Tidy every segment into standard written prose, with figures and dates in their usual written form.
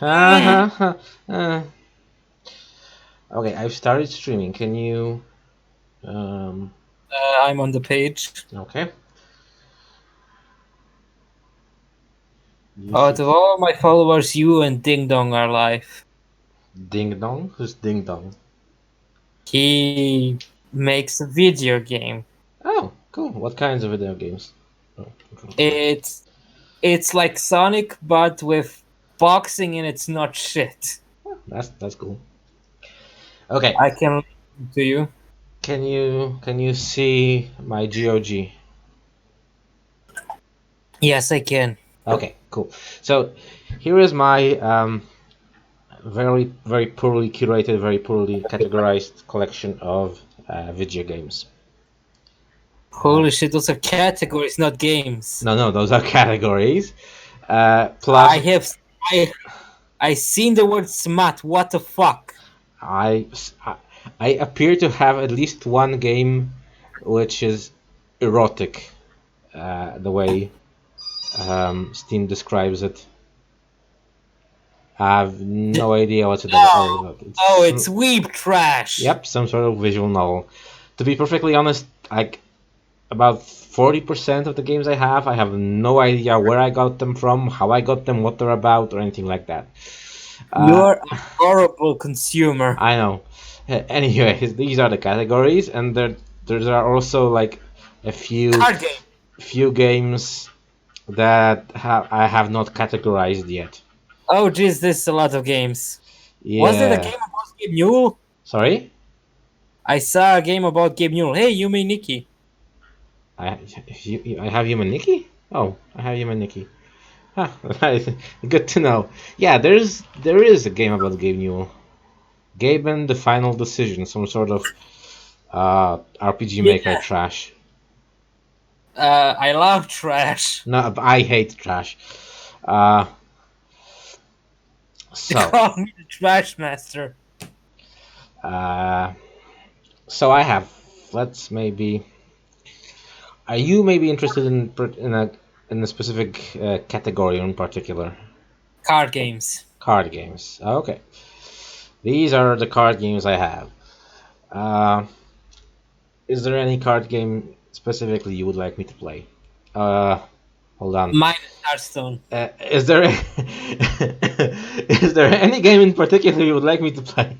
uh, okay, I've started streaming. Can you? Um, I'm on the page. okay. You Out should. of all my followers, you and Ding Dong are live. Ding dong. Who's ding dong? He makes a video game. Oh, cool. What kinds of video games? Oh, okay. It's it's like Sonic, but with boxing, and it's not shit. That's cool. Okay. I can link it to you. Can you see my GOG? Yes, I can. Okay, cool. So here is my very poorly curated, very poorly categorized collection of video games. Uh, Holy shit, those are categories, not games. no, those are categories. I Plus, have I I seen the word smut. What the fuck? I I appear to have at least one game which is erotic, the way Steam describes it. I have no idea what's it all Oh, about. oh, it's weeb trash. Yep, some sort of visual novel. To be perfectly honest, like about 40% of the games I have no idea where I got them from, how I got them, what they're about, or anything like that. Uh, You're a horrible consumer. I know. Anyways, these are the categories, and there are also like a Card game. few games that I have not categorized yet. Oh, geez, this is a lot of games. Was it a Yeah. game about Gabe Newell? Sorry? I saw a game about Gabe Newell. Hey, you mean Nikki? I I have Human Nikki? Oh, I have Human Nikki. Huh, good to know. Yeah, there is a game about Gabe Newell. Gabe and the Final Decision, some sort of RPG Yeah. Maker trash. I love trash. No, I hate trash. Uh, They so, call me the trash master. uh, so I have. Let's maybe. Are you maybe interested in a specific category in particular? Card games. Card games. Okay, these are the card games I have. Uh, is there any card game specifically you would like me to play? Uh, hold on. Mine is Hearthstone. Is there is there any game in particular you would like me to play?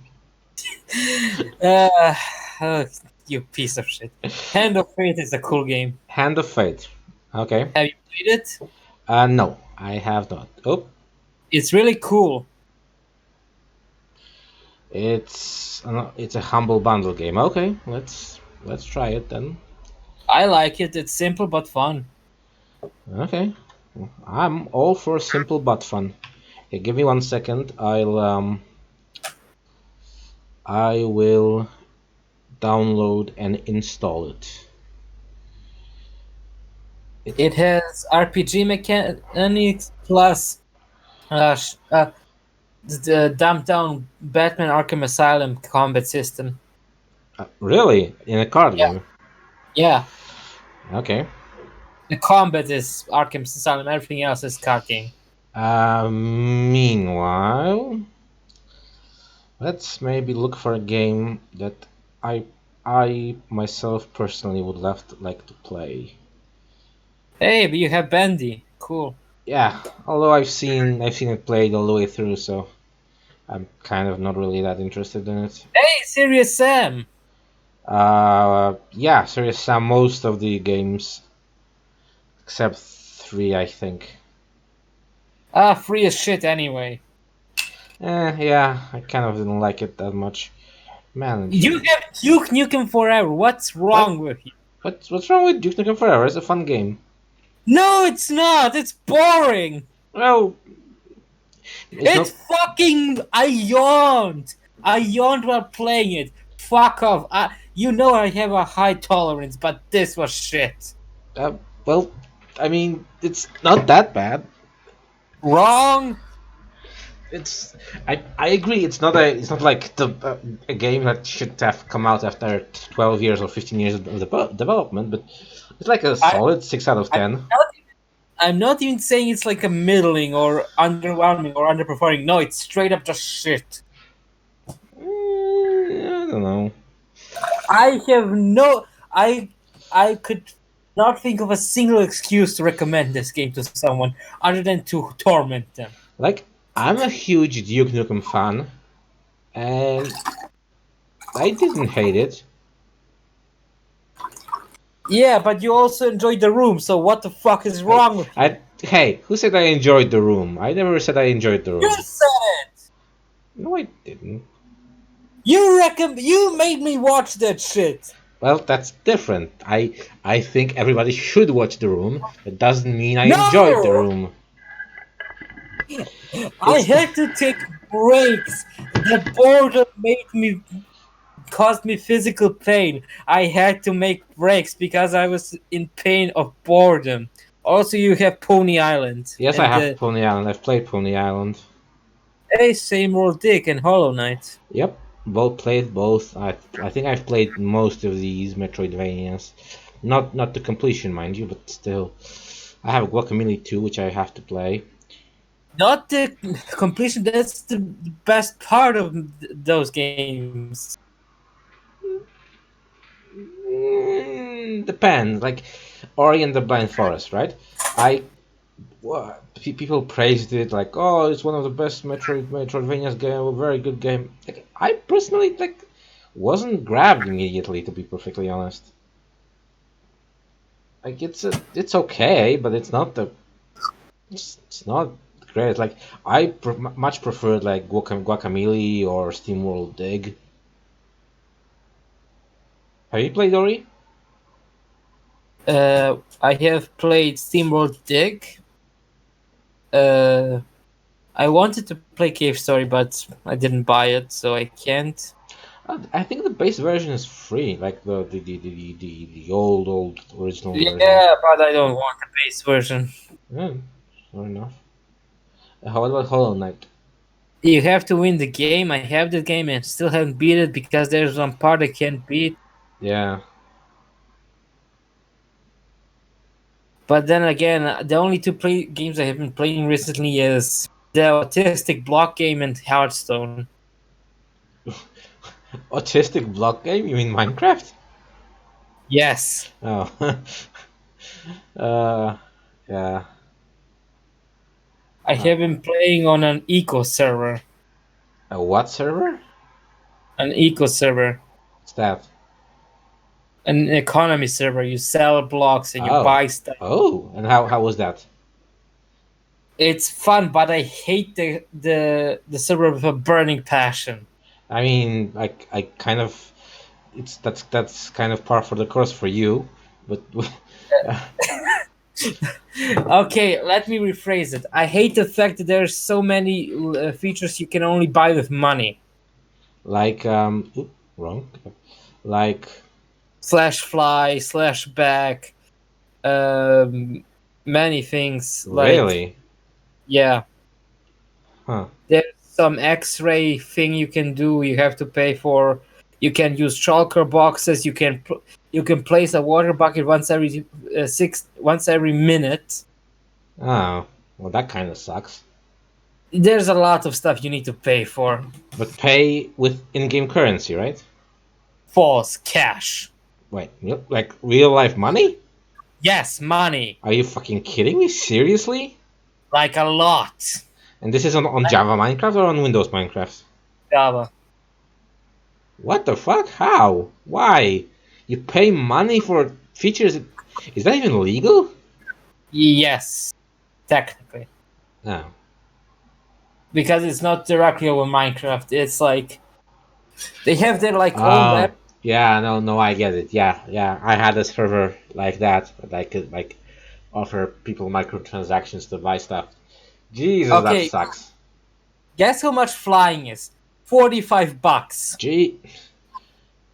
Uh, oh, you piece of shit. Hand of Fate is a cool game. Hand of Fate. Okay. Have you played it? No, I have not. Oh, It's really cool. it's a humble bundle game. Okay, let's try it then. I like it. It's simple but fun. Okay, I'm all for simple but fun. Okay, give me 1 second. I will download and install it. It has RPG mechanics plus the dumbed down Batman Arkham Asylum combat system. Really, in a card Yeah, game? yeah. Okay. The combat is Arkham Asylum. Everything else is card game. Meanwhile, let's maybe look for a game that I I myself personally would like to play. Hey, but you have Bandy. Cool. Yeah, although I've seen it played all the way through, so I'm kind of not really that interested in it. Hey, Serious Sam. Yeah, Serious Sam, most of the games except three, I think. Ah, free as shit anyway. Yeah, I kind of didn't like it that much. Man, You have Duke Nukem Forever. What's what wrong with you? what's wrong with Duke Nukem Forever? It's a fun game. No, it's not. It's boring. Well, it's It's not. fucking. I yawned. I yawned while playing it. Fuck off. You know I have a high tolerance, but this was shit. Uh, well, I mean, it's not that bad. Wrong? It's I agree. It's not like a game that should have come out after 12 years or 15 years of development, but it's like a I, solid 6 out of I'm 10. telling I'm not even saying it's like a middling or underwhelming or underperforming. No, it's straight up just shit. I don't know. I have no. I could not think of a single excuse to recommend this game to someone other than to torment them. Like, I'm a huge Duke Nukem fan, and I didn't hate it. Yeah, but you also enjoyed the room, so what the fuck is wrong with you? Hey, who said I enjoyed the room? I never said I enjoyed the You room. said it. No, I didn't. You made me watch that shit. Well, that's different. I think everybody should watch the room. That doesn't mean I enjoyed the No, room. I It's had to take breaks. The boredom made me caused me physical pain. I had to make breaks because I was in pain of boredom. Also, you have Pony Island yes, I and have the Pony Island. I've played Pony Island. same old dick and Hollow Knight. Yep, both played both. I think I've played most of these Metroidvanias. Not to completion, mind you, but still. I have Guacamelee 2, which I have to play. Not the completion. That's the best part of those games. Depends. Like Ori and the Blind Forest, right? I people praised it like, oh, it's one of the best Metroidvanias game, a very good game. Like, I personally wasn't grabbed immediately, to be perfectly honest. Like it's okay, but it's not great. Like much preferred like Guacamelee or SteamWorld Dig. Have you played Ori? I have played SteamWorld Dig. Uh, I wanted to play Cave Story, but I didn't buy it, so I can't. I think the base version is free, like the old original version. Yeah, but I don't want the base version. Yeah, fair enough. How about Hollow Knight? You have to win the game. I have the game and still haven't beat it because there's one part I can't beat. Yeah. But then again, the only games I have been playing recently is the autistic block game and Hearthstone. Autistic block game? You mean Minecraft? Yes, Oh. uh, yeah. I have been playing on an eco server. A what server? An eco server, What's that? an economy server. You sell blocks and you Oh. buy stuff. Oh, and how was that? It's fun, but I hate the server with a burning passion. I mean, I kind of that's kind of par for the course for you, but Okay, let me rephrase it. I hate the fact that there's so many features you can only buy with money. like wrong. Like Slash fly, slash back, many things. Like, really? yeah, Huh. there's some X-ray thing you can do. You have to pay for. You can use shulker boxes. You can place a water bucket once every minute. Oh, well, that kind of sucks. There's a lot of stuff you need to pay for. But pay with in-game currency, right? False cash. Wait, like real life money? Yes, money. Are you fucking kidding me? Seriously? Like a lot. And this is on Java Minecraft or on Windows Minecraft? Java. What the fuck? How? Why? You pay money for features? Is that even legal? Yes, technically. No. Because it's not directly over Minecraft. It's like they have their like own web. Oh, yeah, no, I get it. Yeah. I had a server like that I could like offer people microtransactions to buy stuff. Jesus, that Okay, sucks. guess how much flying is? $45. Gee,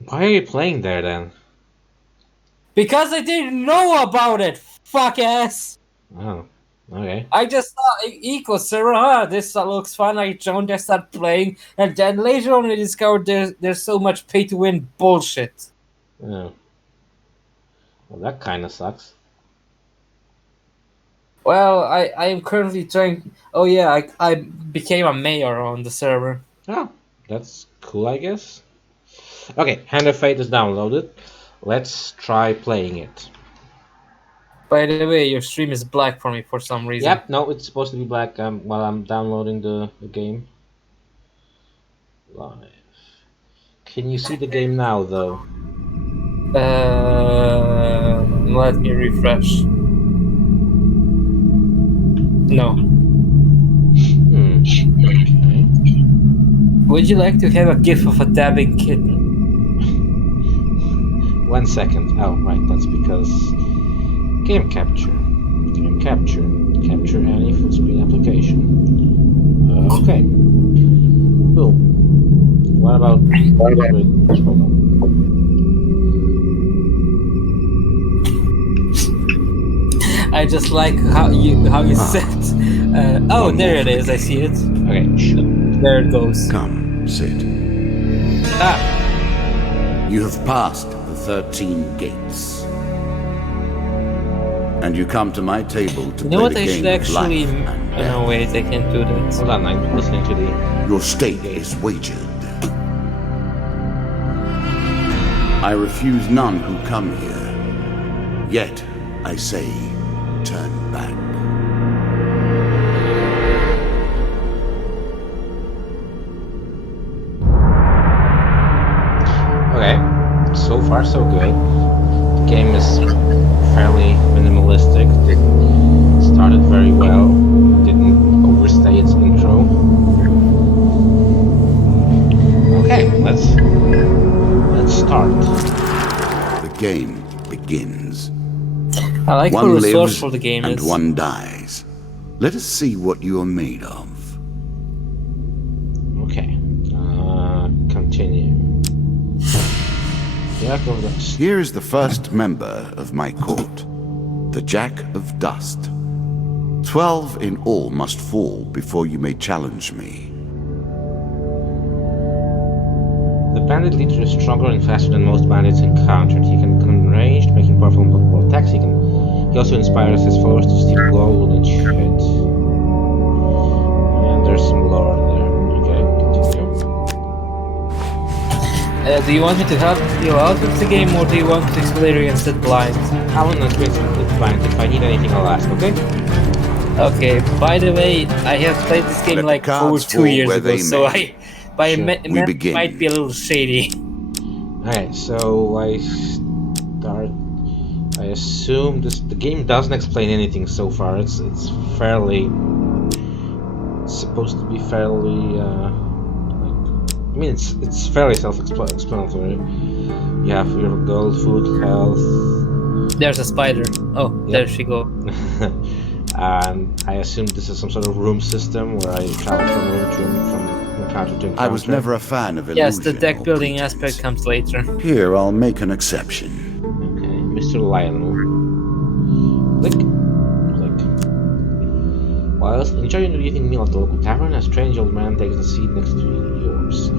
why are you playing there then? Because I didn't know about it, fuck ass. Oh, okay. I just saw Eco Server, this looks fun. I joined, I started playing, and then later on I discovered there's so much pay to win bullshit. Oh, well, that kind of sucks. Well, I'm currently trying. Oh yeah, I became a mayor on the server. Oh, that's cool, I guess. Okay, Hand of Fate is downloaded. Let's try playing it. By the way, your stream is black for me for some reason. Yep, no, it's supposed to be black while I'm downloading the game live. Can you see the game now, though? Let me refresh. No. Okay. Would you like to have a gif of a dabbing kitten? 1 second. Oh, right, that's because game capture. Game capture. Capture any full screen application. Okay. Boom. What about? Wait, hold on. I just like how you said. Oh, there it is. I see it. Okay. There it goes. Come, sit. Ah, You have passed the 13 gates. And you come to my table to you know play what? the I game should of actually. life and No, death. wait. I can't do that. Hold on, I'm listening to the. Your stake is wagered. I refuse none who come here. Yet, I say, turn back. Okay. So far, so good. The game is fairly minimalistic. It started very well. Didn't overstay its intro. Okay, let's start. The game begins. I like how One resourceful lives the game and is. one dies. Let us see what you are made of. Okay. Continue. Jack of Dust. Here is the first member of my court, the Jack of Dust. 12 in all must fall before you may challenge me. The bandit leader is stronger and faster than most bandits encountered. He can come ranged, making powerful and blockable attacks. He also inspires his followers to steal gold and shit. And there's some lore there. Okay, continue. Do you want me to help you out with the game, or do you want to experience it blind? I want to experience it blind. If I need anything, I'll ask, okay? Okay. By the way, I have played this game Let the like over cards 2 fall years where ago, they so may. Sure. begin. might be a little shady. Okay, so I start. I assume the game doesn't explain anything so far. It's fairly. It's supposed to be fairly. I mean, it's fairly self-explanatory. You have your gold, food, health. There's a spider. Oh, Yep. there she go. And I assume this is some sort of room system where I travel from room to room, from encounter to encounter. I was never a fan of illusion. Yes, the deck or building pretense. aspect comes later. Here, I'll make an exception. Okay, Mr. Lionel. Click. Click. Whilst enjoying your evening meal at the local tavern, a strange old man takes the seat next to yours.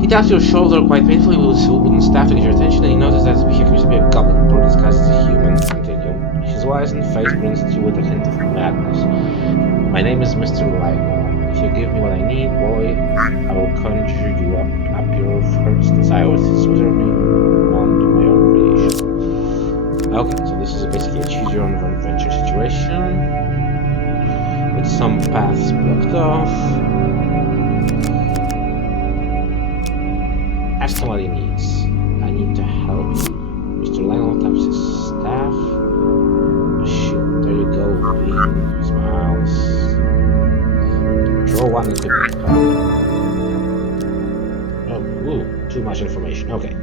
He taps your shoulder quite painfully with his wooden staff to get your attention, and he notices that he appears to be a goblin, or disguised as a human. Continue. His wizened face brings at you with a hint of madness. My name is Mr. Lionel. If you give me what I need, boy, I will conjure you up your first desire with me on my own creation. Okay, so this is basically a choose your own adventure situation with some paths blocked off. Ask him what he needs. I need to help you. Mr. Lionel taps his staff. Shoot, there you go. He smiles. Draw one equipment card. Oh, ooh, too much information. Okay.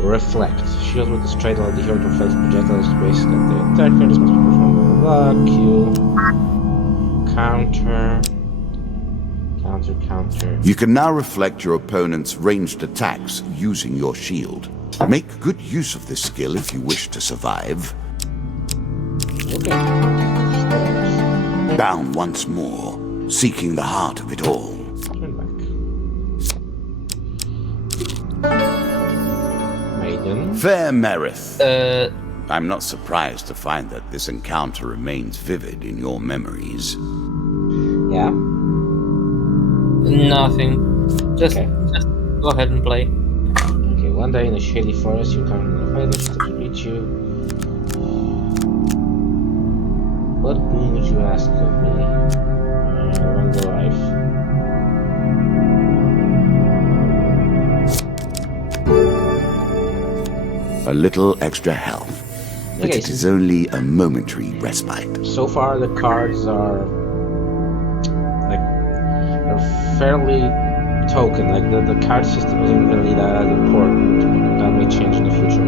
Reflect. Shield with a straight line. The hero reflects projectiles based on the attacker. This must be performed. Blah, blah, blah. Q. Counter. Counter. You can now reflect your opponent's ranged attacks using your shield. Make good use of this skill if you wish to survive. Okay. Down once more, seeking the heart of it all. Turn back. Maiden. Fair Merith, I'm not surprised to find that this encounter remains vivid in your memories. Yeah. Nothing. Just go ahead and play. Okay, one day in a shady forest, you come in a village to greet you. What boon would you ask of me? I wonder life. A little extra health. But Okay, it is only a momentary respite. so far the cards are fairly token. Like the card system isn't really that important. That may change in the future.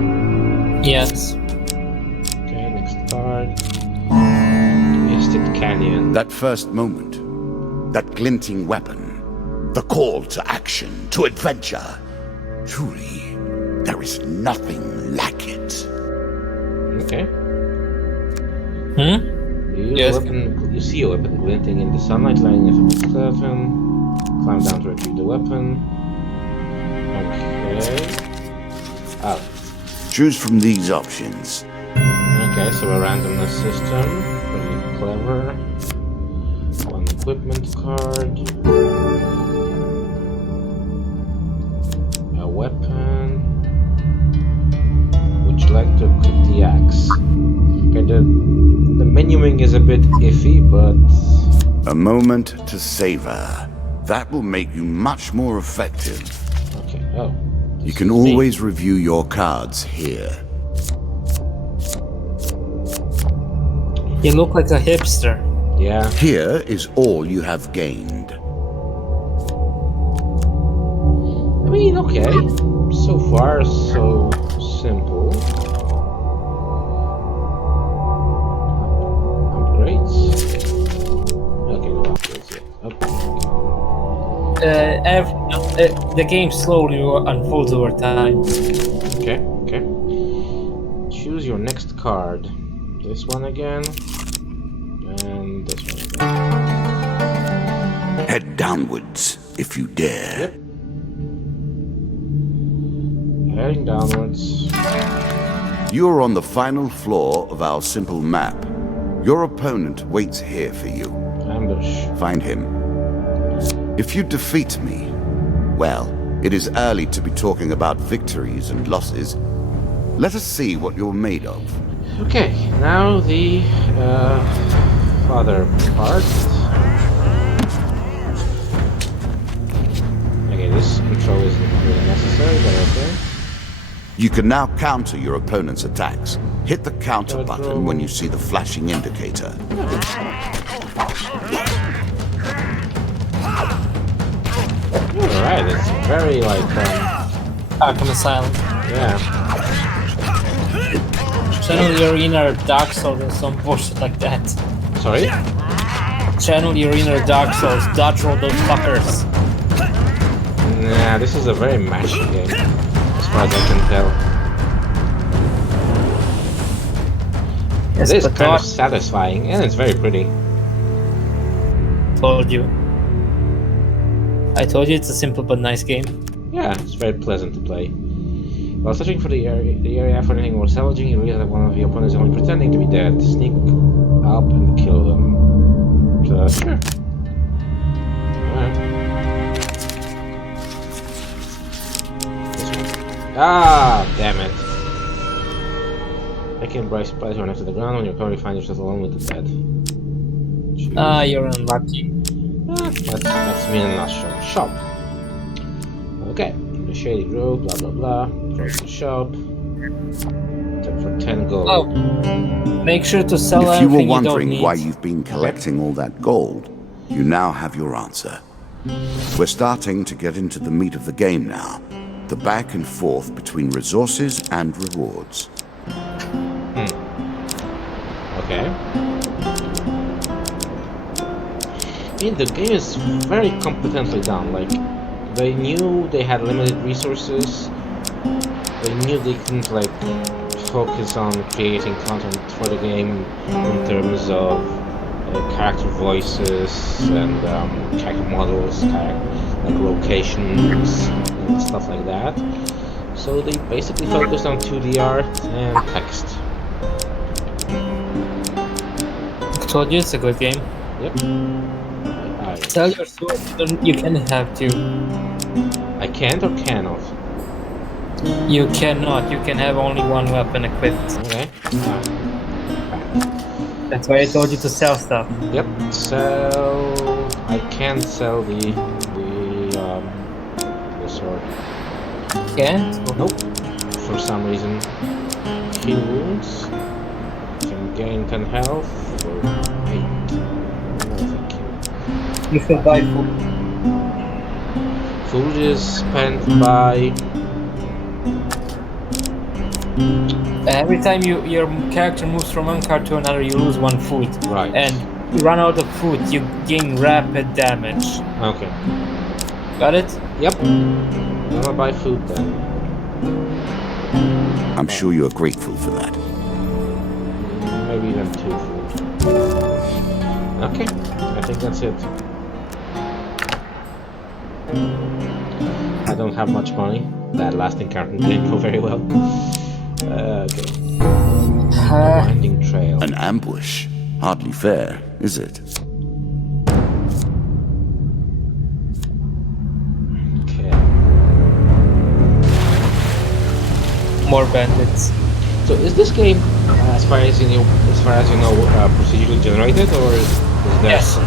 Yes. Okay, next card. Misted Canyon. That first moment, that glinting weapon, the call to action, to adventure. Truly, there is nothing like it. Okay. Hmm? You see a weapon glinting in the sunlight, lighting up a skeleton. Climb down to retrieve the weapon. Okay. Oh. Choose from these options. Okay, so a randomness system. Pretty clever. One equipment card. A weapon. Would you like to equip the axe? Okay, the menuing is a bit iffy, but... A moment to savor. That will make you much more effective. Okay, oh. You can always review your cards here. You look like a hipster. Yeah. Here is all you have gained. I mean, okay. So far, so simple. Upgrades? Okay, no upgrades yet. Okay. The game slowly unfolds over time. Okay, okay. Choose your next card. This one again. And this one again. Head downwards, if you dare. Yep. Heading downwards. You are on the final floor of our simple map. Your opponent waits here for you. Ambush. Find him. If you defeat me, well, it is early to be talking about victories and losses. Let us see what you're made of. Okay, now the father part. Okay, this intro isn't really necessary, but okay. You can now counter your opponent's attacks. Hit the counter button when you see the flashing indicator. Alright, it's very like Arkham Asylum. yeah. Channel your inner Dark Souls or some bullshit like that. Sorry? Channel your inner Dark Souls, dodge roll those fuckers. Nah, this is a very mashy game, as far as I can tell. Yes, It is but kind of satisfying, and it's very pretty. Told you. I told you it's a simple but nice game. Yeah, it's very pleasant to play. While searching for the area for anything more salvaging, you realize that one of your opponents is only pretending to be dead. Sneak up and kill them. So, sure. Alright. This one. Ah, damn it. I can embrace pleasure next to the ground when you probably find yourself alone with the dead. Choose. Ah, you're unlucky. That's me in a nutshell. Shop. Okay. The shady grove, blah blah blah. Close the shop. Except for 10 gold. Oh, make sure to sell If you everything were you don't wondering need. why you've been collecting all that gold, you now have your answer. We're starting to get into the meat of the game now. The back and forth between resources and rewards. Okay. I mean, the game is very competently done. Like, they knew they had limited resources. They knew they couldn't, like, focus on creating content for the game in terms of character voices and character models, like locations and stuff like that. So they basically focused on 2D art and text. I told you it's a good game. Yep. Sell your sword. You can have to. I can't or cannot? You cannot. You can have only one weapon equipped. Okay. That's why I told you to sell stuff. Yep. So I can't sell the sword. Can't? Nope. For some reason. Heal wounds. Can gain 10 health for 8. No, thank you. You should buy food. Food is spent by... Every time your character moves from one card to another, you lose 1 food. Right. And you run out of food, you gain rapid damage. Okay. Got it? Yep. I'm gonna buy food then. I'm sure you're grateful for that. Maybe even 2 food. Okay. I think that's it. I don't have much money. That last encounter didn't go very well. Okay. Winding trail. An ambush. Hardly fair, is it? Okay. More bandits. So is this game, as far as you know, procedurally generated, or is there? Yes.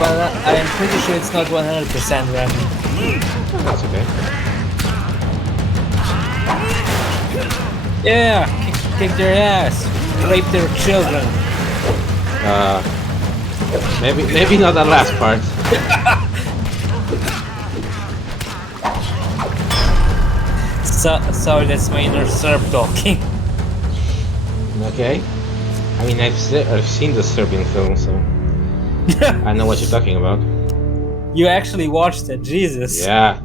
But I am pretty sure it's not 100% random. That's okay. Yeah, kick their ass, rape their children. Maybe not that last part. Sorry, that's my inner Serb talking. Okay. I mean, I've seen the Serbian film, so I know what you're talking about. You actually watched it, Jesus. Yeah.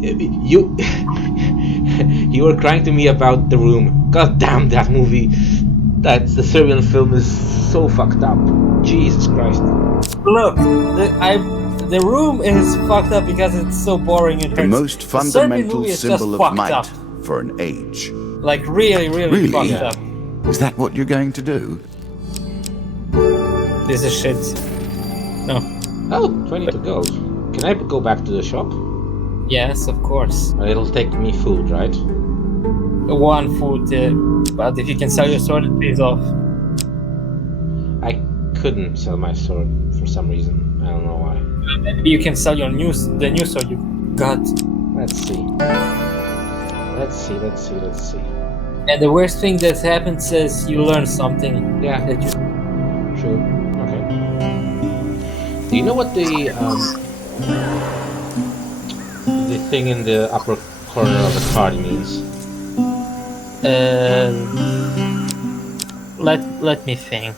You you were crying to me about The Room. God damn that movie. The Serbian film is so fucked up. Jesus Christ. Look, the Room is fucked up because it's so boring and The hurts. most fundamental symbol of might for an age. Like really fucked Yeah. up. Is that what you're going to do? This is shit. No. Oh, 22 gold. Can I go back to the shop? Yes, of course. It'll take me food, right? 1 food, but if you can sell your sword, it pays off. I couldn't sell my sword for some reason. I don't know why. Maybe you can sell the new sword you got. Let's see. Let's see. And the worst thing that happens is you learn something. Yeah. That you... True. Okay. Do you know what the thing in the upper corner of the card means? Let me think.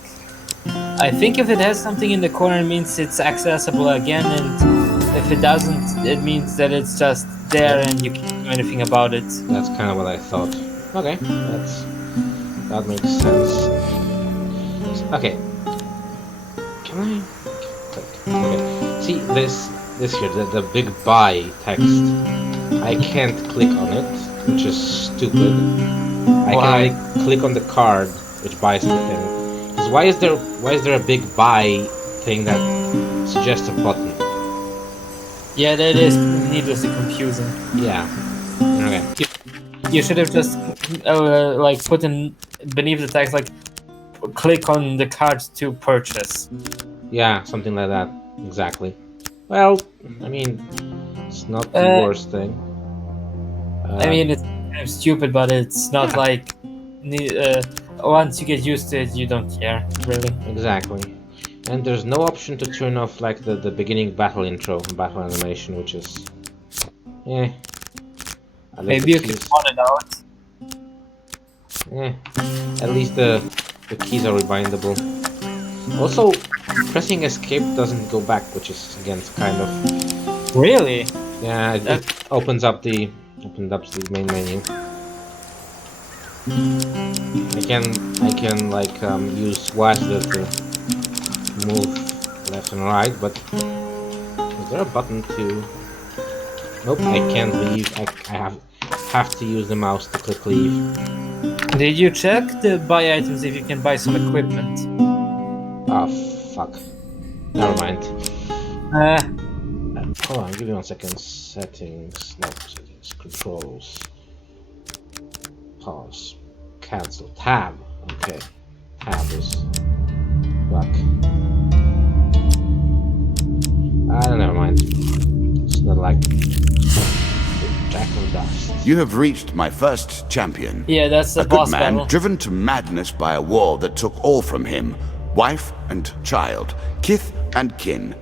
I think if it has something in the corner, it means it's accessible again, and if it doesn't, it means that it's just there and you can't do anything about it. That's kind of what I thought. Okay, that makes sense. Okay. Can I click? Okay. See this here, the big buy text. I can't click on it, which is stupid. I can only click on the card which buys the thing. Because why is there a big buy thing that suggests a button? Yeah, that is needlessly confusing. Yeah. Okay. You should have just like put in beneath the text like click on the card to purchase. Yeah, something like that. Exactly. Well, I mean, it's not the worst thing. I mean, it's kind of stupid, but it's not like once you get used to it, you don't care, really. Exactly. And there's no option to turn off like the beginning battle intro, battle animation, which is... Maybe you can pawn it out. At least the keys are rebindable. Also, pressing escape doesn't go back, which is again kind of... Really? Yeah, it opens up the main menu. I can like use WASD to move left left and right, but is there a button to... Nope, I can't leave. I have to use the mouse to click leave. Did you check the buy items if you can buy some equipment? Oh, fuck. Never mind. Hold on, give me 1 second. Settings, no, settings, controls. Pause. Cancel. Tab. Okay. Tab is... Fuck. Never mind. It's not like... Jack of Dust. You have reached my first champion. Yeah, that's the a good boss man battle. driven to madness by a war that took all from him. Wife and child, kith and kin.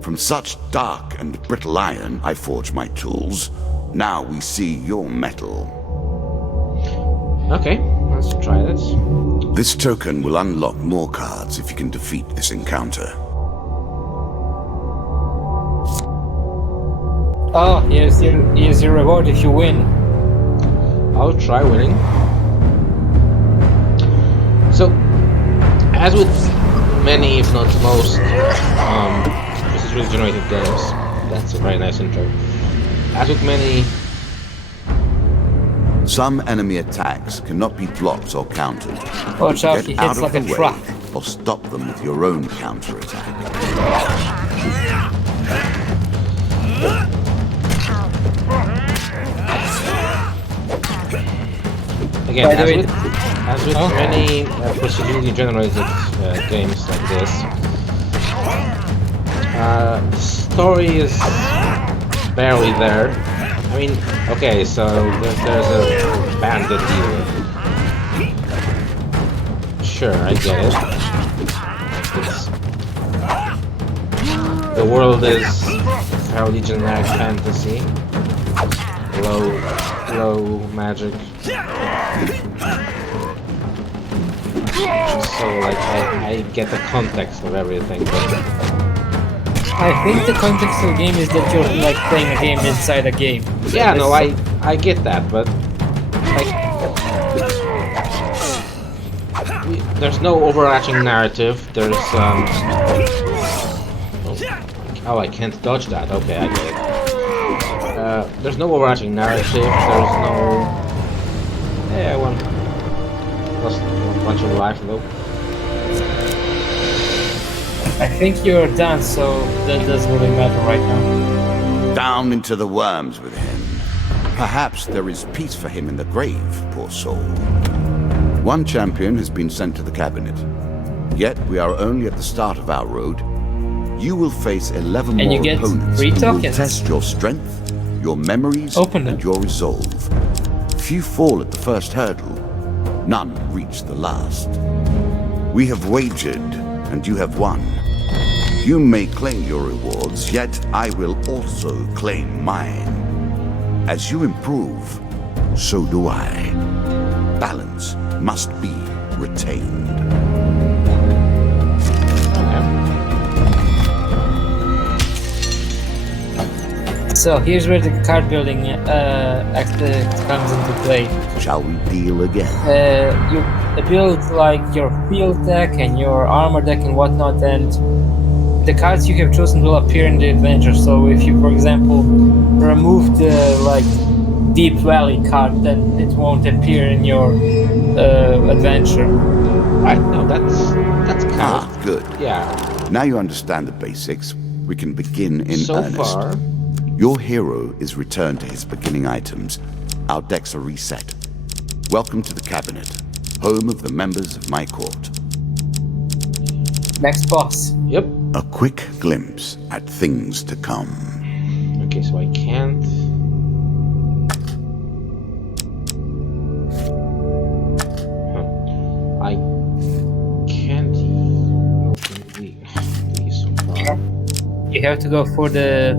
From such dark and brittle iron I forge my tools. Now we see your metal. Okay, let's try this. This token will unlock more cards if you can defeat this encounter. Oh, here's your reward if you win. I'll try winning. So, as with many, if not most, procedurally generated games, that's a very nice intro. As with many... Some enemy attacks cannot be blocked or countered. Watch out, he Get out hits of like the a way, truck. or stop them with your own counterattack. Again, By the way, as with many procedurally generated games like this, the story is barely there. I mean, okay, so there's a bandit dealer. Sure, I get it. The world is fairly generic fantasy. Low magic. So, like, I get the context of everything, but... I think the context of the game is that you're like playing a game inside a game. Yeah, no, I get that, but... Like... There's no overarching narrative, there's, Oh, I can't dodge that, okay, I get it. There's no overarching narrative, there's no... Yeah, I lost a bunch of life though. I think you're done, so that doesn't really matter right now. Down into the worms with him. Perhaps there is peace for him in the grave, poor soul. One champion has been sent to the cabinet. Yet we are only at the start of our road. You will face 11 And more you get opponents 3 who will tokens. test your strength, your memories, Open them. and your resolve. Few fall at the first hurdle. None reach the last. We have wagered, and you have won. You may claim your rewards, yet I will also claim mine. As you improve, so do I. Balance must be retained. So here's where the card building aspect comes into play. Shall we deal again? You build like your field deck and your armor deck and whatnot, and the cards you have chosen will appear in the adventure. So if you, for example, remove the like Deep Valley card, then it won't appear in your adventure. Right, no, that's kind of... Good. Yeah. Now you understand the basics. We can begin in So earnest. far... Your hero is returned to his beginning items. Our decks are reset. Welcome to the cabinet, home of the members of my court. Next boss. Yep. A quick glimpse at things to come. Okay, so I can't... I can't open these so far. You have to go for the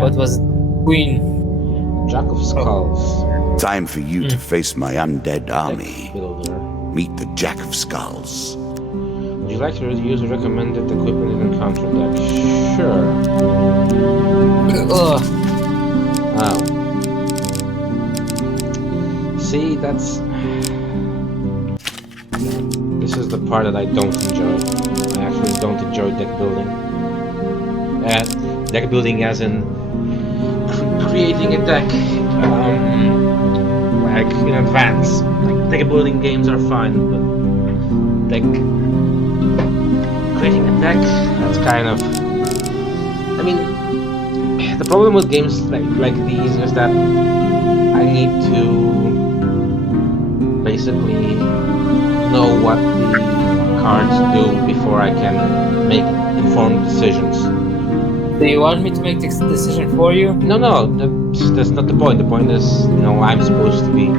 what was it? Queen. Jack of Skulls. Time for you to face my undead army. Deck builder. Meet the Jack of Skulls. Would you like to use recommended equipment in encounter deck? Sure. Ugh. Oh. See, that's... This is the part that I don't enjoy. I actually don't enjoy deck building. deck building as in creating a deck like in advance. Like deck building games are fine, but deck creating a deck, that's kind of. I mean, the problem with games like these is that I need to basically know what the cards do before I can make informed decisions. Do you want me to make this decision for you? No, that's not the point. The point is, I'm supposed to be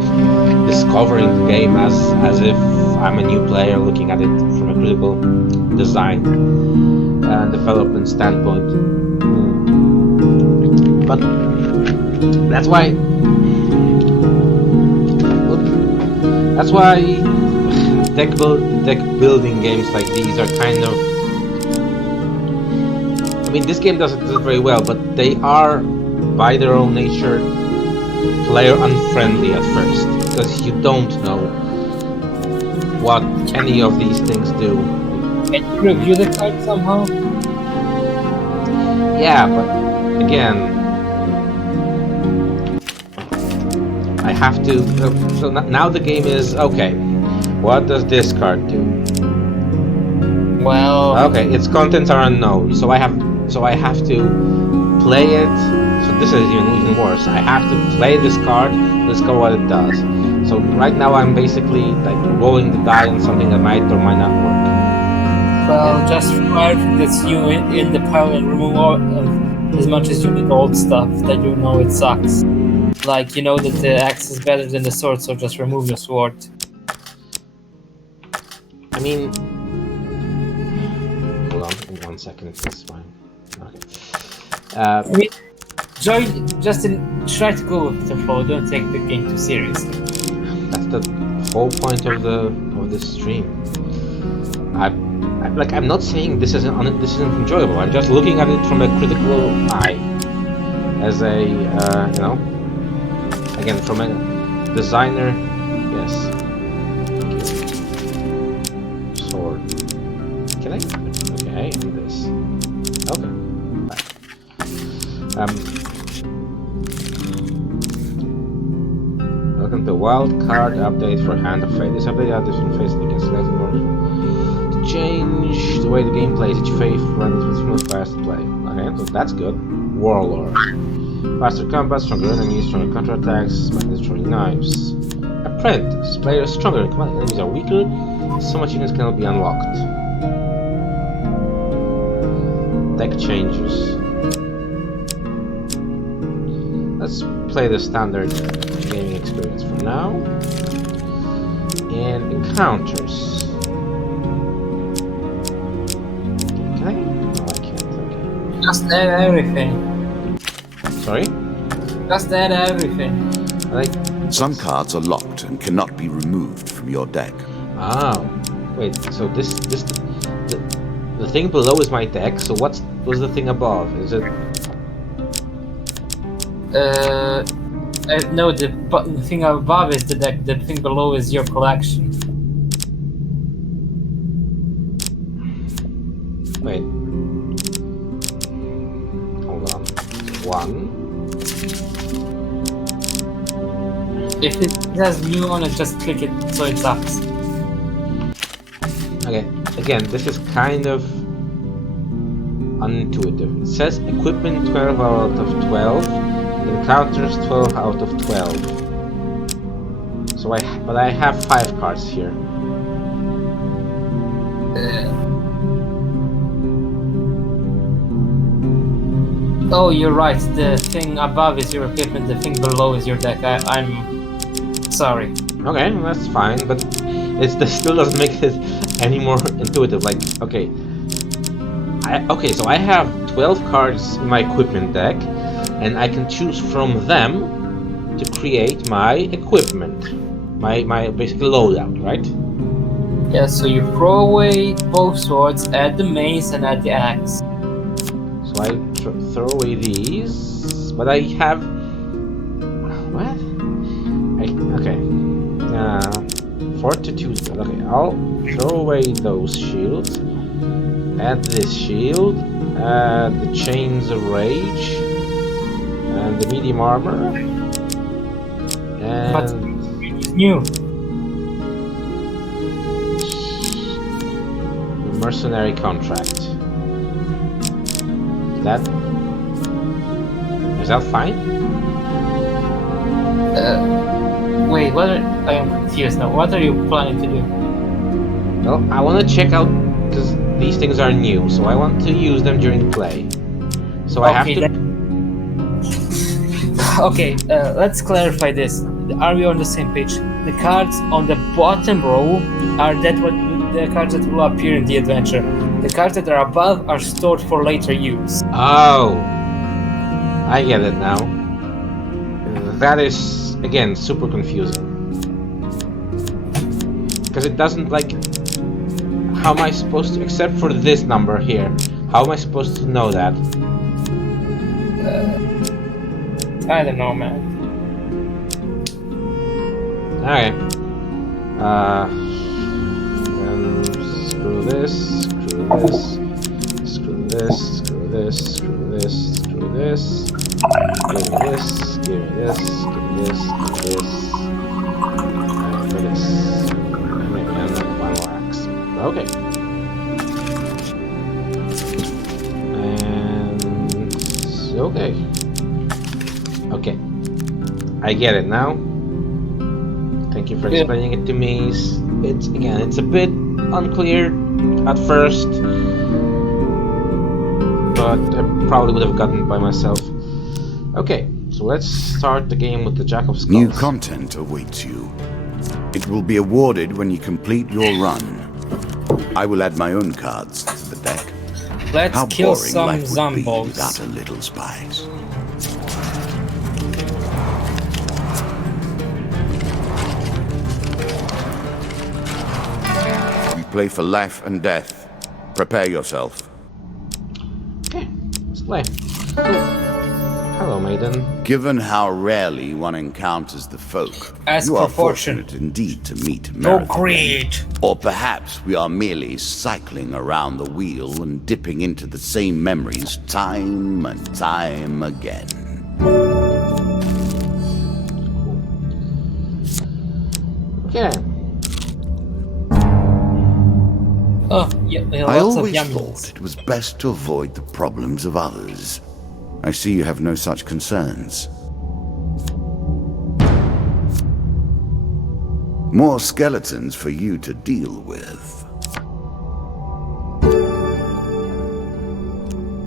discovering the game as if I'm a new player looking at it from a critical design and development standpoint. But that's why deck building games like these are kind of. I mean, this game does it very well, but they are, by their own nature, player unfriendly at first because you don't know what any of these things do. Can you review the card somehow? Yeah, but again, I have to. So now the game is okay. What does this card do? Well, okay, its contents are unknown, so I have to play it. So this is even worse. I have to play this card, discover what it does. So right now I'm basically like rolling the die on something that might or might not work. Well, just fire this you in the pile and remove all, as much as you need old stuff that you know it sucks. Like, you know that the axe is better than the sword, so just remove the sword. I mean, hold on, in 1 second, it's fine. Okay. I mean, try to go with the flow. Don't take the game too seriously. That's the whole point of this stream. I'm not saying this isn't enjoyable. I'm just looking at it from a critical eye, as a again from a designer. Yes. Sword. Can I? Okay, and this. Okay. Welcome to Wild Card Update for Hand of Fate. This update adds different faces you can select in order to change the way the game plays. Each phase runs with smooth fast play. Okay, so that's good. Warlord. Faster combat, stronger enemies, stronger counterattacks, by destroying knives. Apprentice. Players stronger, enemies are weaker, so much units cannot be unlocked. Deck changes. Let's play the standard gaming experience for now. And encounters. Can I? No, I can't. Okay. Just add everything. Sorry? Just add everything. Some cards are locked and cannot be removed from your deck. Ah, wait. So the thing below is my deck. So what's the thing above? Is it? No, the thing above is the deck. The thing below is your collection. Wait. Hold on. 1. If it has new on it, just click it so it sucks. Okay. Again, this is kind of unintuitive. It says equipment 12 out of 12, encounters 12 out of 12. So but I have 5 cards here. Oh, you're right. The thing above is your equipment. The thing below is your deck. I'm sorry. Okay, that's fine, but it still doesn't make it any more intuitive. Like, okay, so I have 12 cards in my equipment deck, and I can choose from them to create my equipment, my basically loadout, right? Yeah. So you throw away both swords, add the mace, and add the axe. So I throw away these, but I have what? Okay. Fortitude. Okay, I'll throw away those shields. Add this shield. The Chains of Rage, and the Medium Armor, But and it's new. the Mercenary Contract. Is that fine? Wait, I am confused now. What are you planning to do? Well, I want to check out because these things are new, so I want to use them during play. So I have to. Okay, let's clarify this. Are we on the same page? The cards on the bottom row are the cards that will appear in the adventure. The cards that are above are stored for later use. Oh, I get it now. That is again super confusing because it doesn't like. How am I supposed to, except for this number here? How am I supposed to know that? I don't know, man. Okay. And screw this, screw this, screw this, screw this, screw this, screw this. Give me this, give me this, give me this, give me this. And for this. Maybe I'm not final axe. Okay. And okay. Okay. I get it now. Thank you for explaining it to me. It's a bit unclear at first, but I probably would have gotten it by myself. Okay, so let's start the game with the Jack of Skulls. New content awaits you. It will be awarded when you complete your run. I will add my own cards to the deck. Let's How kill boring some life would be zombos. without a little spice. We play for life and death. Prepare yourself. Okay, let's play. Hello, maiden. Given how rarely one encounters the folk, Ask you are for fortune. fortunate indeed to meet No Meredith. greed. Or perhaps we are merely cycling around the wheel and dipping into the same memories time and time again. Okay. Oh, yeah, I lots of always yummies. thought it was best to avoid the problems of others. I see you have no such concerns. More skeletons for you to deal with.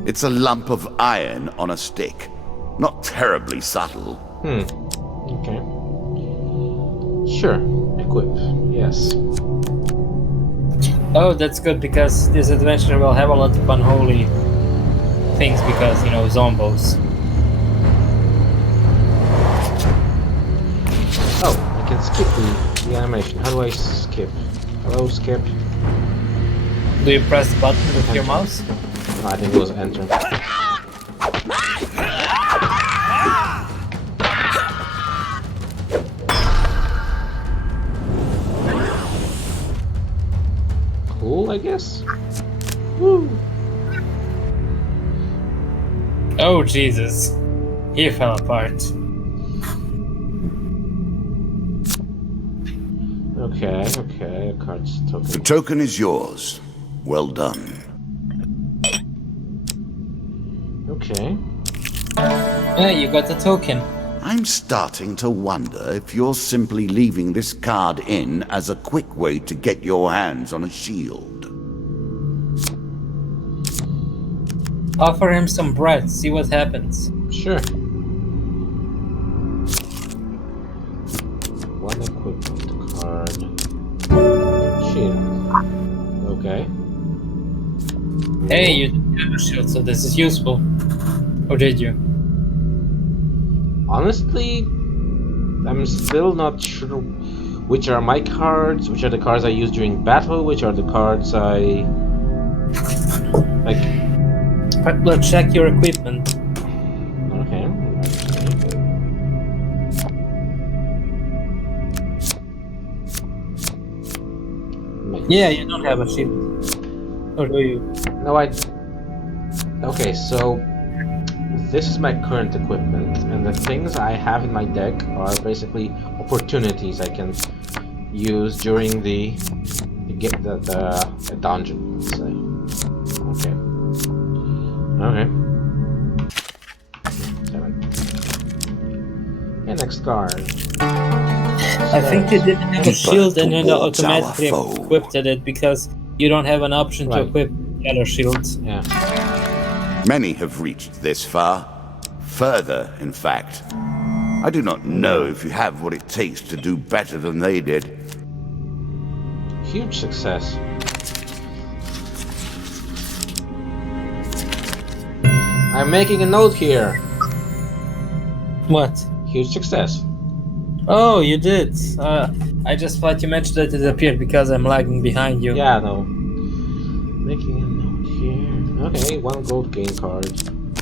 It's a lump of iron on a stick. Not terribly subtle. Okay. Sure. Equip. Yes. Oh, that's good because this adventure will have a lot of unholy things because, you know, zombos. Oh, I can skip the animation. How do I skip? Hello, skip. Do you press the button with your mouse? No, I think it was enter. Cool, I guess. Woo. Oh, Jesus. He fell apart. Okay, a card's The token. token is yours. Well done. Okay. Hey, you got the token. I'm starting to wonder if you're simply leaving this card in as a quick way to get your hands on a shield. Offer him some bread, see what happens. Sure. One equipment card. Shield. Okay. Hey, you didn't have a shield, so this is useful. Or did you? Honestly, I'm still not sure which are my cards, which are the cards I use during battle, which are the cards I... like... Let's check your equipment. Okay. Yeah, you don't have a shield. Or do you? No, I... Okay, so this is my current equipment, and the things I have in my deck are basically opportunities I can use during the dungeon. Let's say. Okay. Okay. 7. And next card. I think you didn't have a shield and then towards our automatically foe. equipped it because you don't have an option to Right. equip the other shields. Yeah. Many have reached this far. Further, in fact. I do not know if you have what it takes to do better than they did. Huge success. I'm making a note here. What? Huge success. Oh, you did. I just thought you mentioned that it appeared because I'm lagging behind you. Yeah, no. Making a note here. Okay, 1 gold gain card.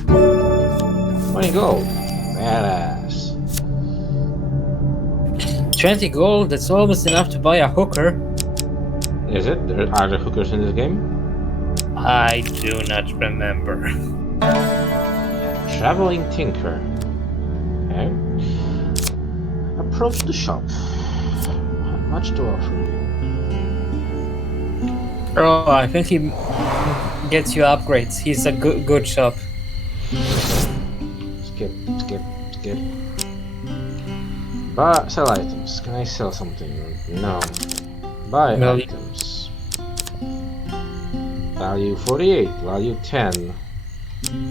20 gold. Badass. 20 gold, that's almost enough to buy a hooker. Is it? Are there hookers in this game? I do not remember. Traveling Tinker. Okay. Approach the shop. Not much to offer you. Oh, I think he gets you upgrades. He's a good shop. Skip, skip, skip. Buy, sell items. Can I sell something? No. Buy No. items. Value 48, value 10.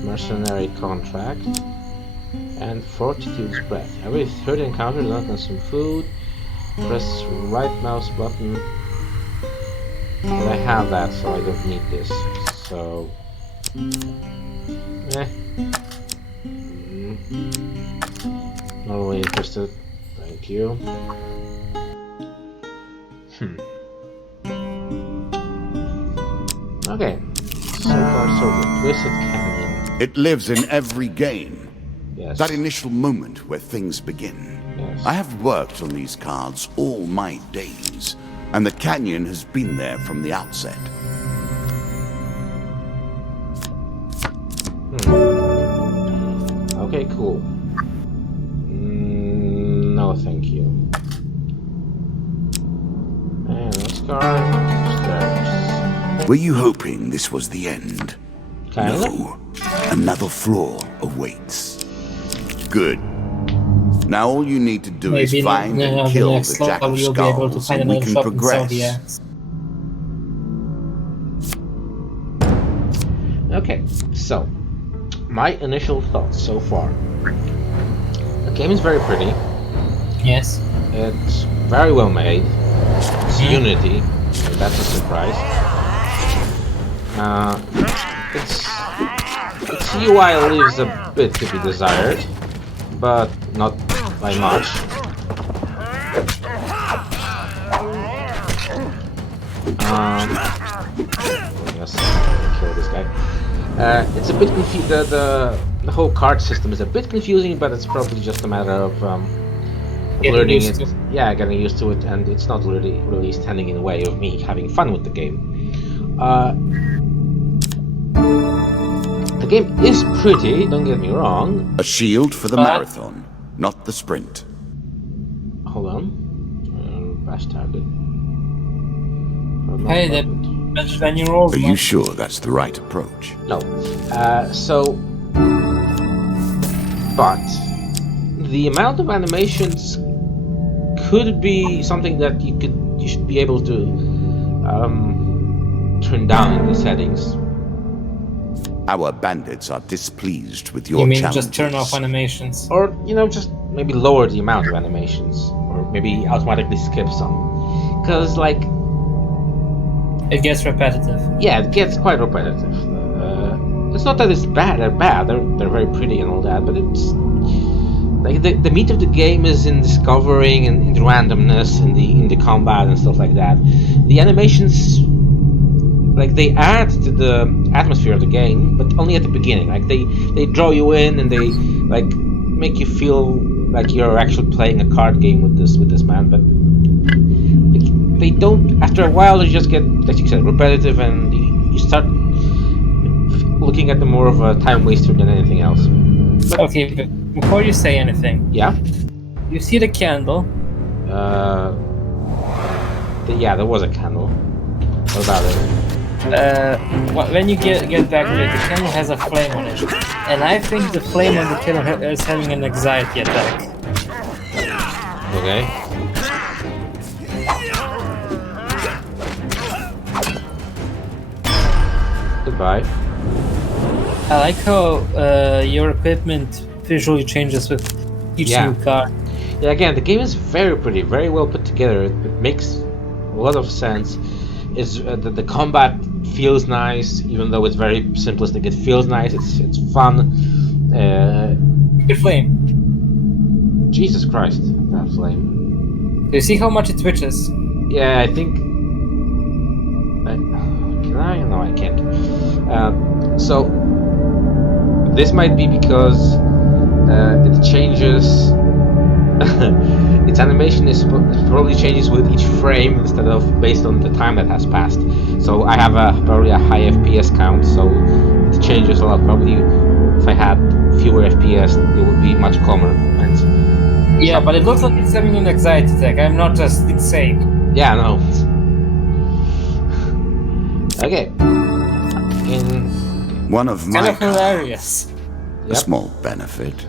Mercenary contract. And Fortitude's Breath. Every third encounter does not consume food. Press right mouse button. But I have that, so I don't need this. So... Not really interested. Thank you. Okay. So far so good. Twisted Canyon. It lives in every game. Yes. That initial moment where things begin. Yes. I have worked on these cards all my days, and the canyon has been there from the outset. Okay, cool. No, thank you. And next card. Stairs. Were you hoping this was the end? Kinda. No. Another floor awaits. Good. Now all you need to do is find and kill the Jack of you'll be able to Skulls, find and we another can shop and sell progress. the axe. Okay, so my initial thoughts so far. The game is very pretty. Yes. It's very well made. It's Unity, so that's a surprise. Its UI leaves a bit to be desired, but not by much. Yes, I'll kill this guy. It's a bit confusing. The whole card system is a bit confusing, but it's probably just a matter of learning it. Yeah, getting used to it, and it's not really standing in the way of me having fun with the game. The game is pretty, don't get me wrong. A shield for the marathon, not the sprint. Hold on. Bash target. Hey, that's when you roll. Are you sure that's the right approach? No. But the amount of animations could be something that you should be able to turn down in the settings. Our bandits are displeased with your You mean challenges. just turn off animations? Or, just maybe lower the amount of animations. Or maybe automatically skip some. Because, like... It gets repetitive. Yeah, it gets quite repetitive. It's not that it's bad, they're bad, they're very pretty and all that, but it's... Like, the meat of the game is in discovering and in the randomness, in the combat and stuff like that. The animations... Like, they add to the atmosphere of the game, but only at the beginning. Like, they draw you in and they, like, make you feel like you're actually playing a card game with this man, but like, they don't. After a while, they just get, like you said, repetitive, and you start looking at them more of a time waster than anything else. Okay, but before you say anything, Yeah. you see the candle. Yeah, there was a candle. What about it? When you get back to it, the candle has a flame on it, and I think the flame on the candle is having an anxiety attack. Okay. Goodbye. I like how your equipment visually changes with each new car. Yeah, again, the game is very pretty, very well put together. It makes a lot of sense. It's the combat feels nice, even though it's very simplistic. It feels nice. It's fun. Your flame. Jesus Christ, that flame. Do you see how much it twitches? Yeah, I think. Can I? No, I can't. So this might be because it changes. Its animation probably changes with each frame instead of based on the time that has passed. So I have probably a high FPS count, so it changes a lot. Probably if I had fewer FPS, it would be much calmer. And yeah, but it looks like it's having an anxiety attack. I'm not just insane. Yeah, no. Okay. One of my kind of hilarious. A small benefit.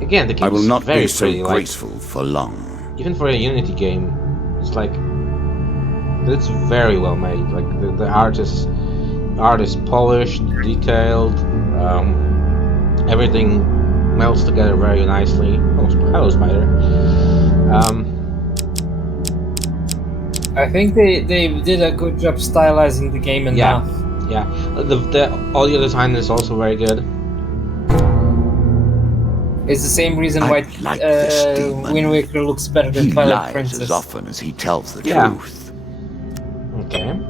Again, the game I will not very be so pretty, graceful for long. Even for a Unity game, it's like it's very well made. Like the art is polished, detailed. Everything melts together very nicely. Oh, hello, spider. I think they did a good job stylizing the game enough. Yeah. The audio design is also very good. It's the same reason why Wind Waker looks better than Twilight Princess. As often as he tells the truth. Okay.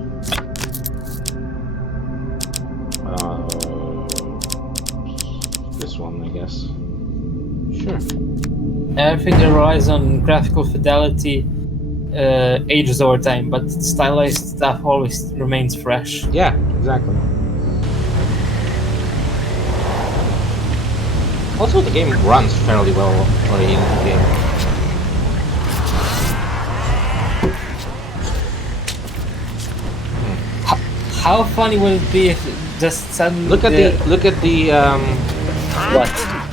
This one, I guess. Sure. Everything relies on graphical fidelity, ages over time, but stylized stuff always remains fresh. Yeah, exactly. Also, the game runs fairly well for a Unity game. How funny would it be if just suddenly look at the what?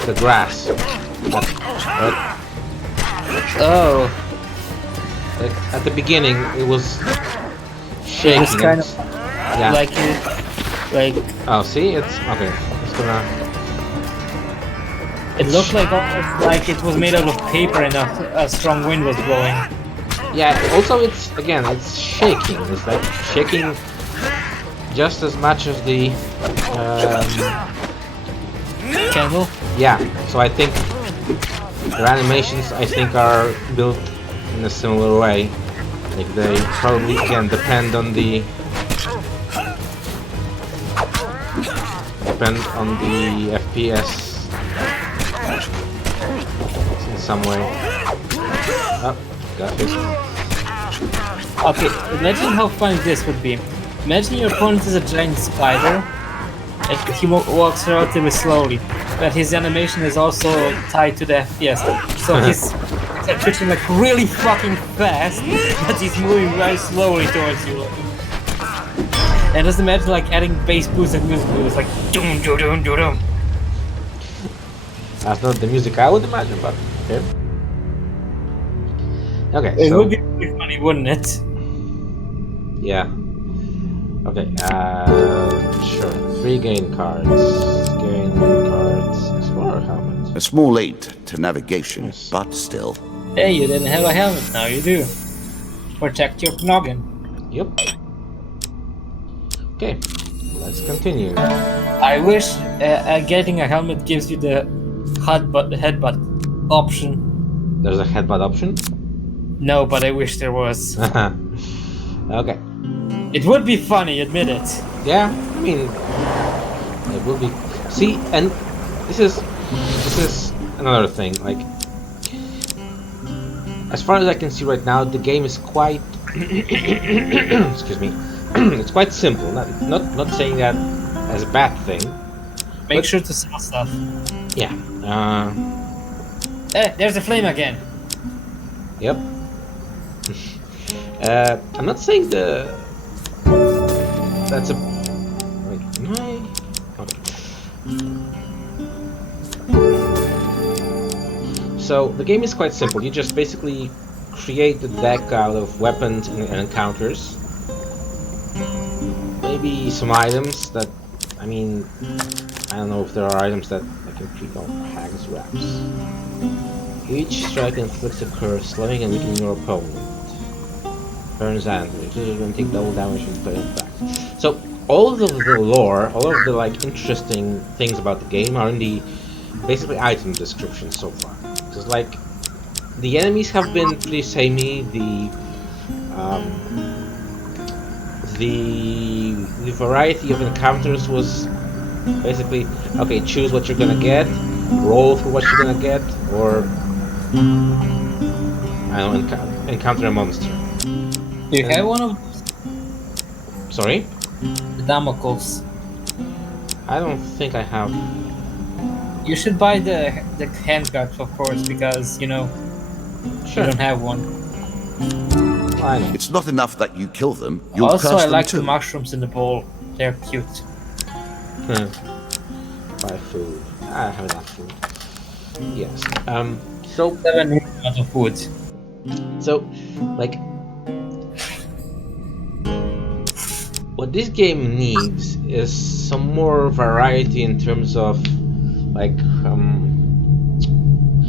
The grass. Oh. Like at the beginning, it was shaking. It was kind of like Oh, see, it's okay. It's gonna. It looked like almost like it was made out of paper and a strong wind was blowing. Yeah. Also, it's shaking. It's like shaking just as much as the candle. Yeah. So I think their animations, are built in a similar way. Like they probably again depend on the FPS in some way. Oh, got it. Okay, imagine how funny this would be. Imagine your opponent is a giant spider, and he walks relatively slowly, but his animation is also tied to the FPS. So he's twitching like really fucking fast, but he's moving very slowly towards you. And just imagine like adding bass boost and music boost, like doom doom doom doom doom. That's not the music I would imagine, but okay. Okay, it so would be pretty funny, wouldn't it? Yeah. Okay, sure. 3 gain cards. Explorer helmet. A small aid to navigation, but still. Hey, you didn't have a helmet, now you do. Protect your noggin. Yep. Okay, let's continue. I wish getting a helmet gives you the headbutt option. There's a headbutt option? No, but I wish there was. Okay. It would be funny, admit it. Yeah, I mean, it will be. See, and this is another thing. Like, as far as I can see right now, the game is quite. Excuse me. It's quite simple. Not saying that as a bad thing. Make But- sure to sell stuff. Yeah. There's a flame again. Yep. I'm not saying that's a. Wait, am I? Okay. So the game is quite simple. You just basically create the deck out of weapons and encounters. Maybe some items that, I mean, I don't know if there are items that I can pick up. Hag's Wraps. Each strike inflicts a curse, slowing and weakening your opponent. Burns and you're going to take double damage and put it back. So all of the lore, all of the like interesting things about the game are in the basically item description so far. Because like the enemies have been pretty samey. The variety of encounters was basically okay. Choose what you're gonna get, roll for what you're gonna get, or I don't know, encounter a monster. Do you have one of Sorry, the Damocles? I don't think I have. You should buy the handguards, of course, because you know Sure, you don't have one. I know. It's not enough that you kill them, you'll Also, curse I them like too. the mushrooms in the bowl. They're cute. Buy food. I have enough food. Yes. So 7 amount of food. like, what this game needs is some more variety in terms of, like,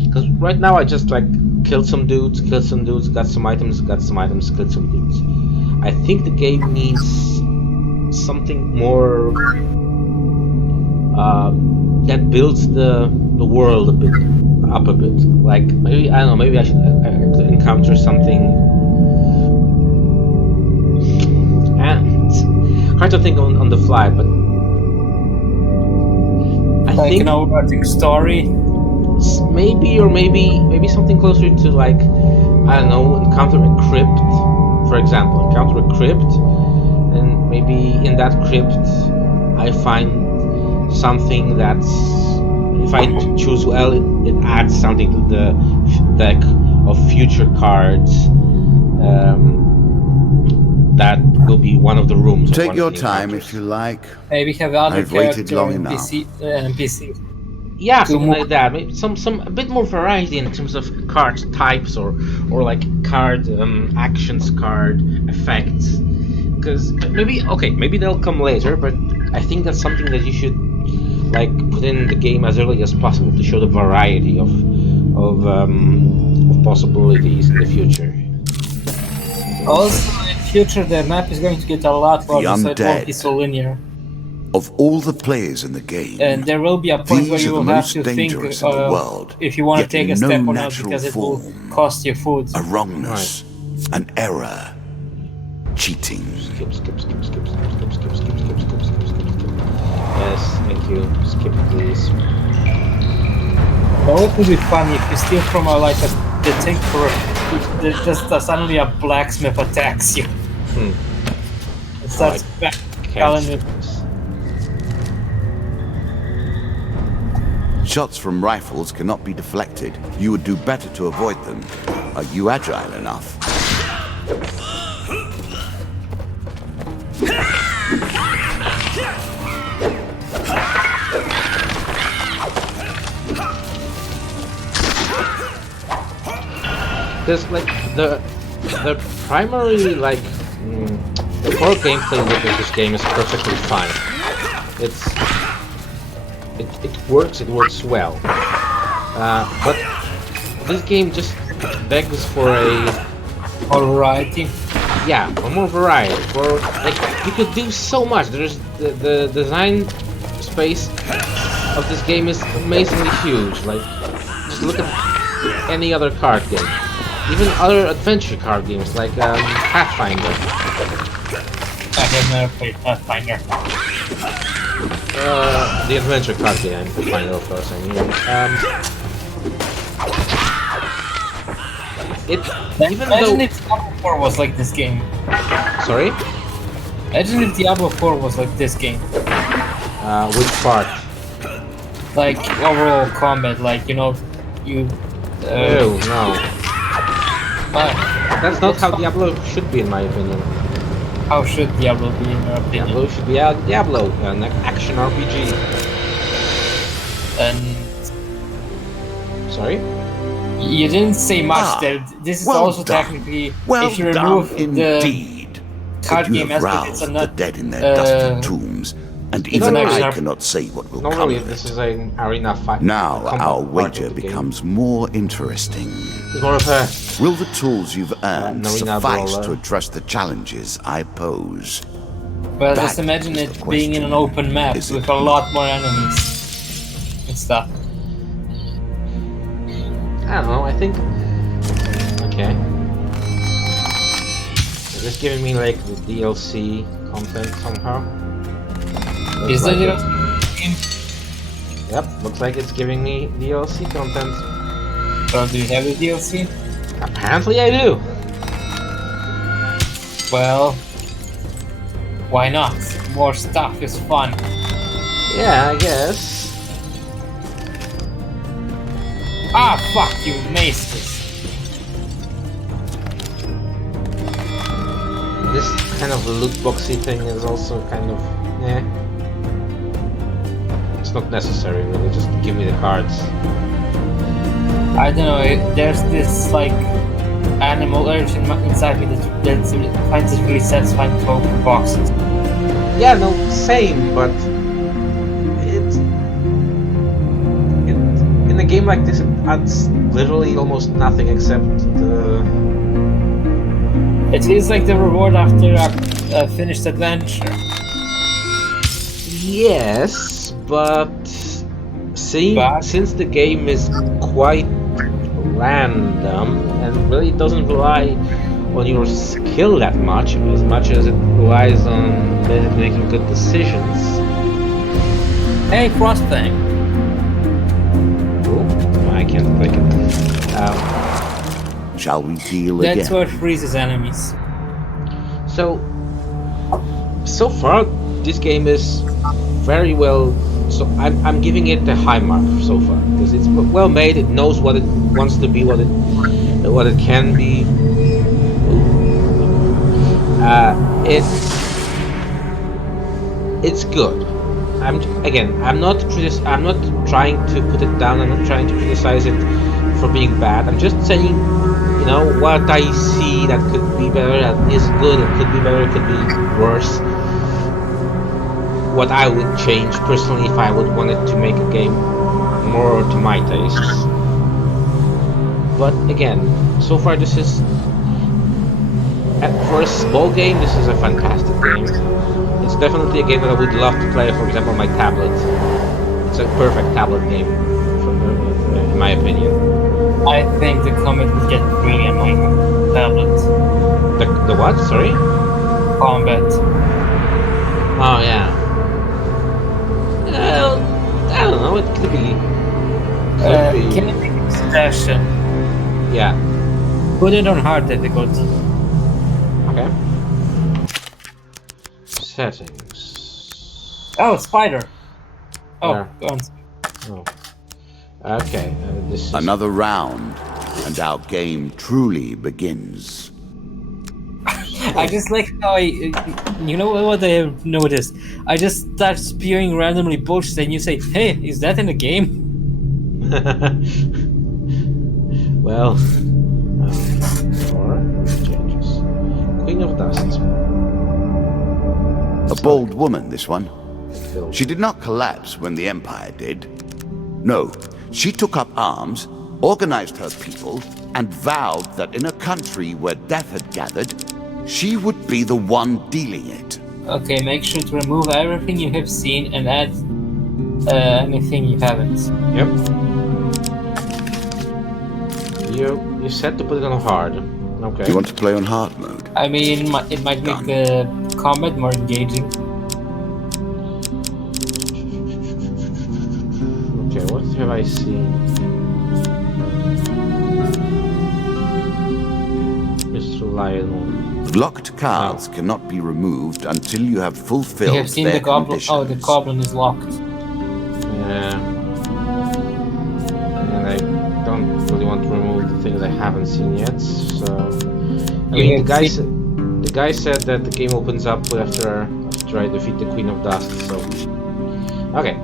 because right now I just like killed some dudes, got some items, killed some dudes. I think the game needs something more that builds the world up a bit. Like maybe I don't know. Maybe I should encounter something. And hard to think on the fly, but I Like think an overarching story. maybe something closer to like I don't know, encounter a crypt, for example. Encounter a crypt, and maybe in that crypt I find something that's, if I choose well, it adds something to the deck of future cards. That will be one of the rooms. Take your time if you like. Maybe have other I've waited character long NPC. Yeah, Two something more. like that. Maybe some a bit more variety in terms of card types or like card actions, card effects. Because maybe they'll come later, but I think that's something that you should like put in the game as early as possible to show the variety of possibilities in the future. Also, in future, the map is going to get a lot larger, so it won't be undead. so linear. Of all the players in the game, And there will be a point where these you are the will have most to think dangerous in the world, if you want to yet take a in no step or not, natural because it will form. cost you food. a wrongness, an error, cheating. Skip. Yes, thank you. Skip, please. Now, it would be funny if you steal from the thing for just suddenly a blacksmith attacks you. It starts calling it. Shots from rifles cannot be deflected. You would do better to avoid them. Are you agile enough? There's like the primary like the core gameplay loop of this game is perfectly fine. It works well. But this game just begs for a Variety. for more variety. For like you could do so much. There's the design space of this game is amazingly huge. Like just look at any other card game. Even other adventure card games like Pathfinder. I have never played Pathfinder. The adventure card game, Pathfinder, of course. I mean, Imagine if Diablo 4 was like this game. Sorry, Imagine if Diablo 4 was like this game. which part? Like overall combat, like you. Oh no, But that's not how Diablo should be, in my opinion. how should Diablo be in your opinion? Diablo should be Diablo, an action RPG. And Sorry? you didn't say much there. This is well also done. technically, Well if you remove done the indeed. card But you game have aspect, it's roused not. the dead in their dusty tombs, and even no, I no. cannot say what will No, come really, of this it. is an arena fight. Now combat our part wager of the game. becomes more interesting. It's more of a Will the tools you've earned An arena suffice brawler. to address the challenges I pose? Well, That just imagine is it the being in an question. open map Is it with a lot more enemies and stuff. I don't know, I think... Okay. Is this giving me like the DLC content somehow? Is Looks that like it? Yep, looks like it's giving me DLC content. So do you have the DLC? Apparently I do! Well, why not? More stuff is fun. Yeah, I guess. Ah, fuck you, Maces. This kind of loot boxy thing is also kind of... eh. It's not necessary really, just give me the cards. I don't know, there's this like animal urge inside me that finds it really satisfying to open boxes. Yeah, no, same, but... In a game like this, it adds literally almost nothing except the... It feels like the reward after a finished adventure. Yes, but since the game is quite random and really doesn't rely on your skill that much as it relies on making good decisions. Hey, crossbang. Oh, I can't click it. Shall we deal That's again? what freezes enemies. So far, this game is very well. So I'm giving it a high mark so far because it's well made. It knows what it wants to be, what it can be. It's good. I'm not trying to put it down. I'm not trying to criticize it for being bad. I'm just saying, you know, what I see that could be better, that is good, it could be better, it could be worse. What I would change personally if I would want it to make a game more to my tastes. But again, so far this is, for a small game, this is a fantastic game. It's definitely a game that I would love to play, for example, on my tablet. It's a perfect tablet game, in my opinion. I think the combat would get really annoying on tablet. The what? Sorry? Combat. Oh yeah. Well, I don't know. It could be. Can you make a suggestion? Yeah. Put it on hard difficulty. Okay. Settings. Oh, spider. Oh, Where? go on. Oh. Okay. This is Another round, and our game truly begins. I just like how you know what I have noticed? I just start spewing randomly bullshit and you say, hey, is that in the game? well. Or changes. Queen of Dust. A bold woman, this one. She did not collapse when the Empire did. No, she took up arms, organized her people, and vowed that in a country where death had gathered, she would be the one dealing it. Okay, make sure to remove everything you have seen and add anything you haven't. Yep. You said to put it on hard. Okay. You want to play on hard mode? I mean, it might make the combat more engaging. Okay, what have I seen? Mr. Lionel. Locked cards cannot be removed until you have fulfilled You have seen their the goblin. conditions. Oh, the goblin is locked. Yeah. things I haven't seen yet. So, I You mean, have the guy said that the game opens up after I defeat the Queen of Dust. So, okay,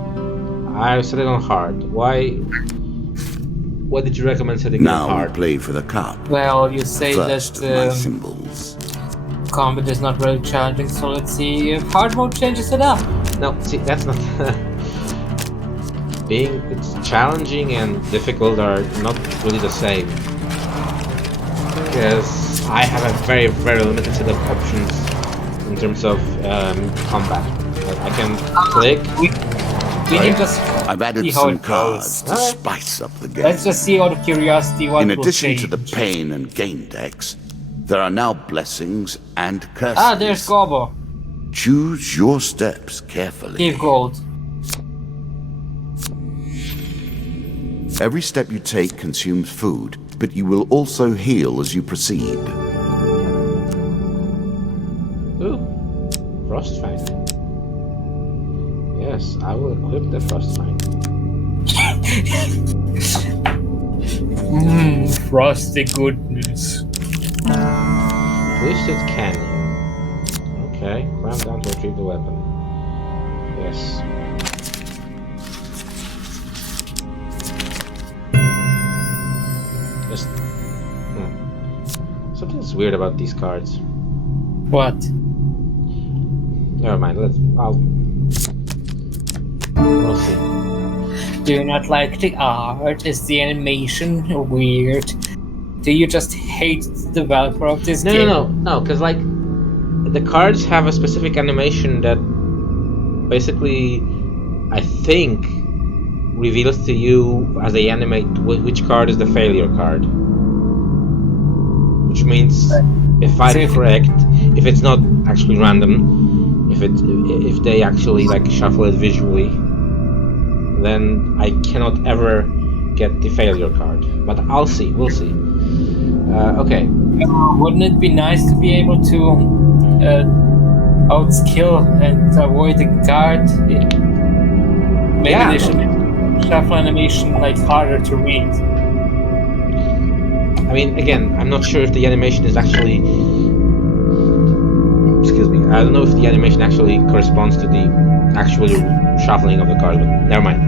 I set it on hard. Why? What did you recommend setting it on Now we hard? play for the cup. Well, you say First of my that symbols. combat is not really challenging, so let's see if hard mode changes it up. No, see, that's not. It's challenging and difficult are not really the same. Because I have a very, very limited set of options in terms of combat. Like, I can click. We can just I've see added how some it cards goes. to spice up the game. Let's just see out of curiosity what In will addition change. to the pain and gain decks, there are now blessings and curses. Ah, there's Gobo. Choose your steps carefully. Give gold. Every step you take consumes food, but you will also heal as you proceed. Ooh, Frostfang. Yes, I will equip the Frostfang. Frosty goodness. Twisted Canyon. Okay, climb down to retrieve the weapon. Yes. Just... Something's weird about these cards. What? Never mind, we'll see. Do you not like the art? Is the animation weird? Do you just hate the developer of this game? No, because like the cards have a specific animation that basically, I think, reveals to you as they animate which card is the failure card. Which means, if I'm correct, if it's not actually random, if they actually like shuffle it visually, then I cannot ever get the failure card. But I'll see. We'll see. Okay. Wouldn't it be nice to be able to outskill and avoid the guard? Maybe Yeah, they should make shuffle animation like harder to read. I mean, again, I'm not sure if the animation is actually... Excuse me. I don't know if the animation actually corresponds to the actual shuffling of the cards, but never mind.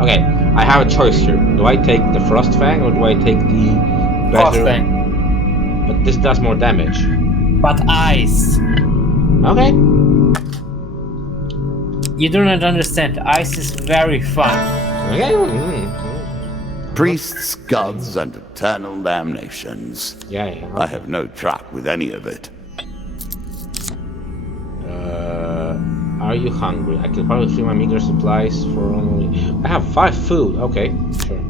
Okay, I have a choice here. Do I take the Frostfang or do I take the better... Frostfang. But this does more damage. But ice. Okay. You do not understand. Ice is very fun. Okay. Priests, gods, and eternal damnations. Yeah. I have no truck with any of it. Are you hungry? I can probably fill my meager supplies for only... I have 5 food. Okay, sure.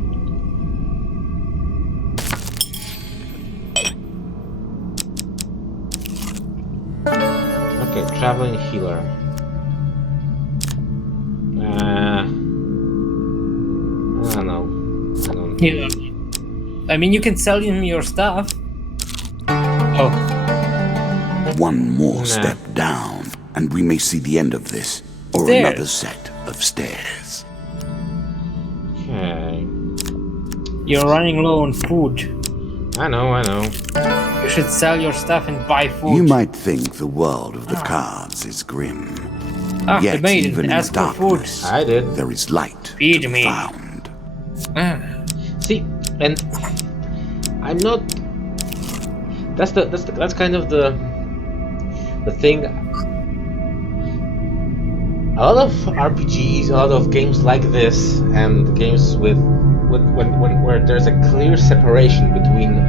Okay, traveling healer. I don't know. Yeah. I mean, you can sell him your stuff. Oh. One more step down, and we may see the end of this, or Stairs. another set of stairs. Okay. You're running low on food. I know. You should sell your stuff and buy food. You might think the world of the cards is grim. Ah, the Yet, maiden, even in ask for food. darkness, I did. there is light Feed to be me. found. See, and I'm not. That's kind of the thing. A lot of RPGs, a lot of games like this, and games where there's a clear separation between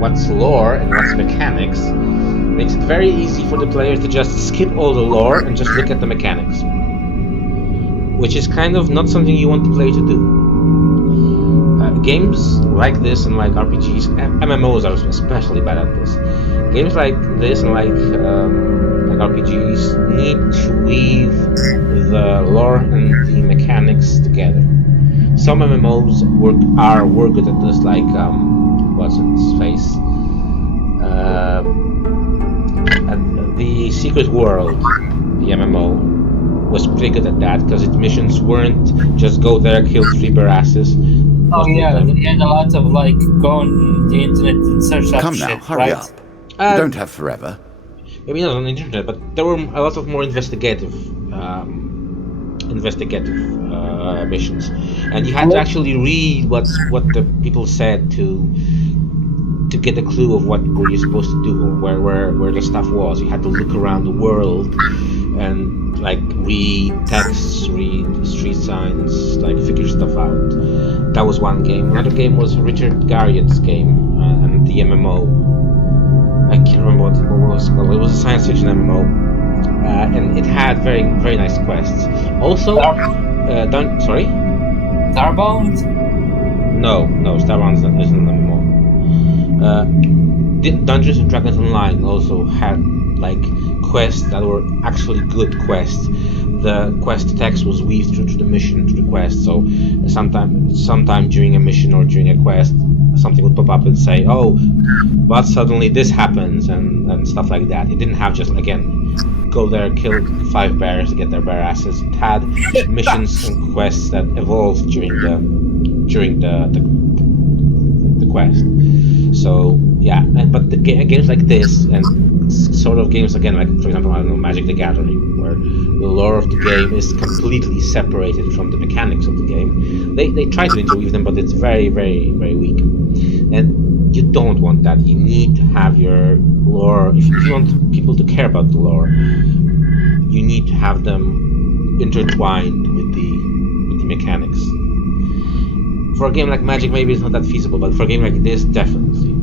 what's lore and what's mechanics, makes it very easy for the players to just skip all the lore and just look at the mechanics, which is kind of not something you want the player to do. Games like this and like RPGs, MMOs are especially bad at this. Games like this and like RPGs need to weave the lore and the mechanics together. Some MMOs work good at this, like what's its face? At the Secret World, the MMO was pretty good at that because its missions weren't just go there, kill 3 bear asses. Oh most of the yeah, time. we had a lot of like go on the internet and search up Come now, shit, hurry right? up. You don't have forever. Maybe not on the internet, but there were a lot of more investigative missions, and you had to actually read what the people said to get a clue of what were you supposed to do, or where the stuff was. You had to look around the world and like read texts, read street signs, like figure stuff out. That was one game. Another game was Richard Garriott's game, and the MMO. I can't remember what it was called. It was a science fiction MMO, and it had very very nice quests. Also, sorry. Starbound? No, Starbound isn't an MMO. Dungeons and Dragons Online also had like quests that were actually good quests. The quest text was weaved through to the mission, to the quest. So sometime during a mission or during a quest, something would pop up and say, "Oh, but suddenly this happens," and stuff like that. It didn't have just again go there, kill 5 bears, get their bear asses. It had missions and quests that evolved during the quest. So yeah, but games like this and sort of games again, like for example, I don't know, Magic the Gathering, where the lore of the game is completely separated from the mechanics of the game. They try to interweave them, but it's very, very, very weak. And you don't want that. You need to have your lore. If you want people to care about the lore, you need to have them intertwined with the mechanics. For a game like Magic, maybe it's not that feasible, but for a game like this, definitely.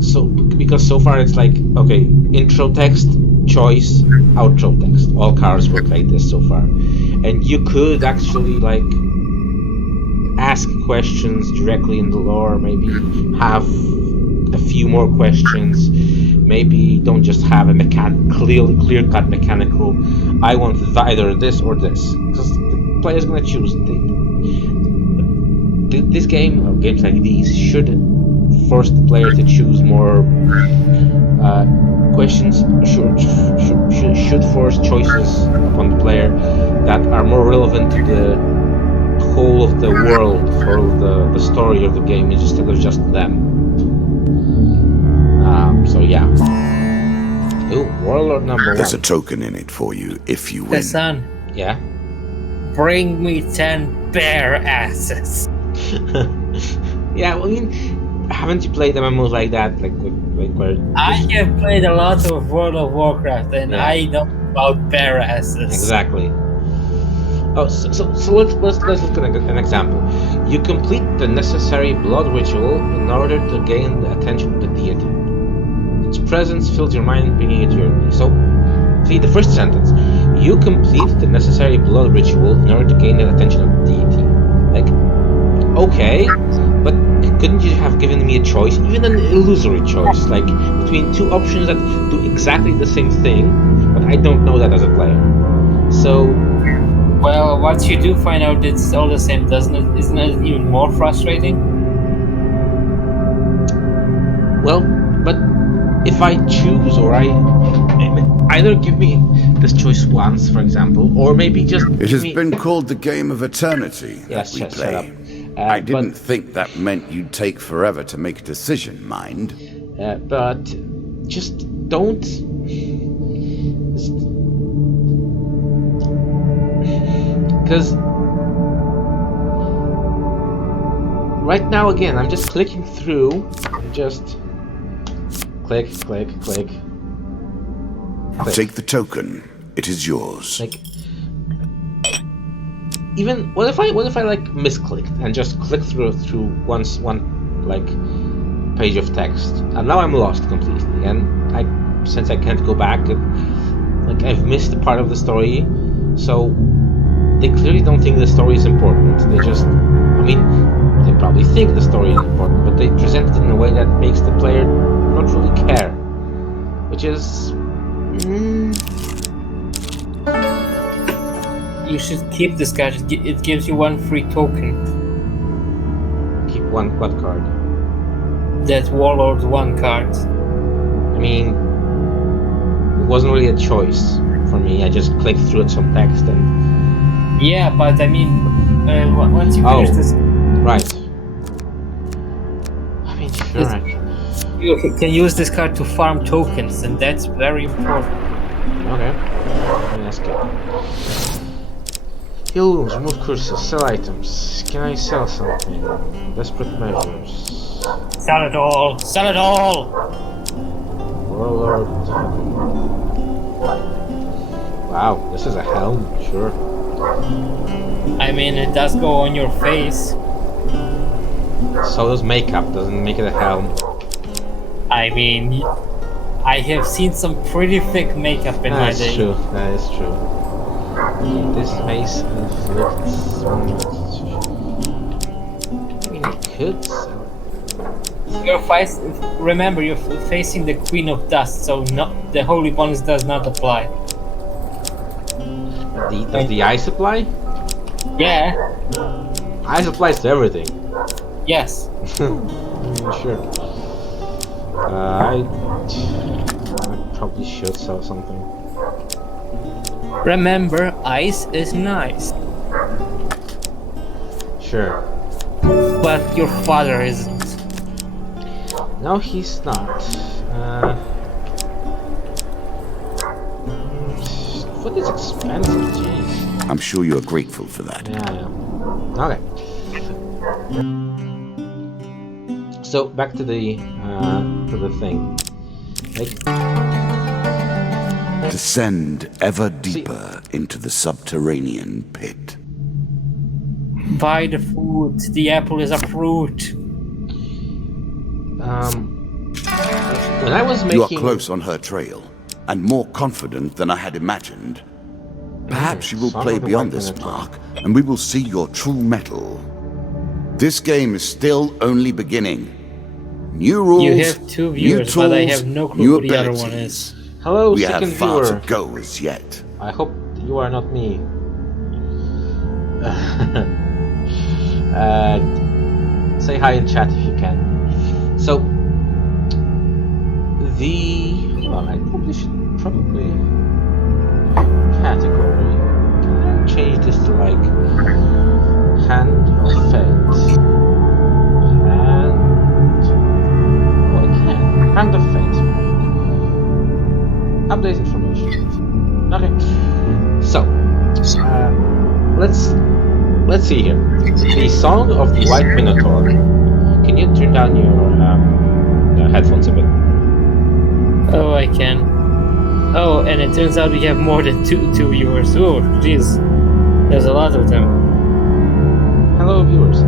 So, because so far it's like, okay, intro text, choice, outro text. All cards work like this so far. And you could actually, like, ask questions directly in the lore, maybe have a few more questions, maybe don't just have a clear-cut mechanical, I want either this or this, because the player's going to choose. This game, or games like these, should force the player to choose more questions, should force choices upon the player that are more relevant to the whole of the world, whole of the story of the game, instead of just them. So yeah. Ooh, Warlord number 1. There's a token in it for you if you win. Son, Yeah. bring me 10 bear asses. Yeah, well, I mean, haven't you played MMOs like that, like where? I have played a lot of World of Warcraft, and Yeah. I know about bear asses. Exactly. Oh, so let's look at an example. You complete the necessary blood ritual in order to gain the attention of the deity. Its presence fills your mind, bringing it to your knees. So, see the first sentence. You complete the necessary blood ritual in order to gain the attention of the deity. Like, okay, but couldn't you have given me a choice, even an illusory choice, like between two options that do exactly the same thing, but I don't know that as a player. So, well, once you do find out it's all the same, isn't it even more frustrating? well, but if I choose, or I either give me this choice once, for example, or maybe just It has been called the game of eternity Yes, that we shut up. play. I didn't but, think that meant you'd take forever to make a decision, mind. but just don't. Because right now, again, I'm just clicking through, just click. Take the token. It is yours. Like, even what if I like misclicked and just click through one like page of text, and now I'm lost completely, and since I can't go back, like I've missed a part of the story. So they clearly don't think the story is important. They just, I mean, they probably think the story is important, but they present it in a way that makes the player not really care, which is. You should keep this card. It gives you 1 free token. Keep what card? That Warlord 1 card. I mean, it wasn't really a choice for me. I just clicked through some text and. Yeah, but I mean, once you finish this, Right. I mean, sure, I can. You can use this card to farm tokens, and that's very important. Okay. Let's go. Heal wounds, remove curses, sell items. Can I sell something? Desperate measures. Sell it all! Sell it all! Warlord. Wow, this is a helm, sure. I mean, it does go on your face. So does makeup, doesn't make it a helm. I mean, I have seen some pretty thick makeup in my That's day. true, that is true. Okay, this face inflicts. I mean, I could sell it. Remember, you're facing the Queen of Dust, so the Holy Bonus does not apply. Does the ice apply? Yeah. Ice applies to everything. Yes. Sure. I probably should sell something. Remember, ice is nice, Sure. but your father isn't. No, he's not. Food is expensive, jeez. I'm sure you're grateful for that. Yeah. Okay. So back to the thing. Like, Descend ever deeper into the subterranean pit. Buy the food. The apple is a fruit. when I was making, You are close on her trail, and more confident than I had imagined. Perhaps you will Son play of a beyond white this minotaur. mark, and we will see your true mettle. This game is still only beginning. New rules, You have two new viewers, tools, but I have no clue new who the other one abilities. is. hello, We second have far viewer. to go as yet. I hope you are not me. Say hi in chat if you can. So, well, I probably should category. Can I change this to like hand of fate? Oh, I can. Hand of fate. Update information. Okay. So, let's see here. The Song of the White Minotaur. Can you turn down your headphones a bit? Oh, I can. Oh, and it turns out we have more than two viewers. Oh, jeez. There's a lot of them. Hello, viewers.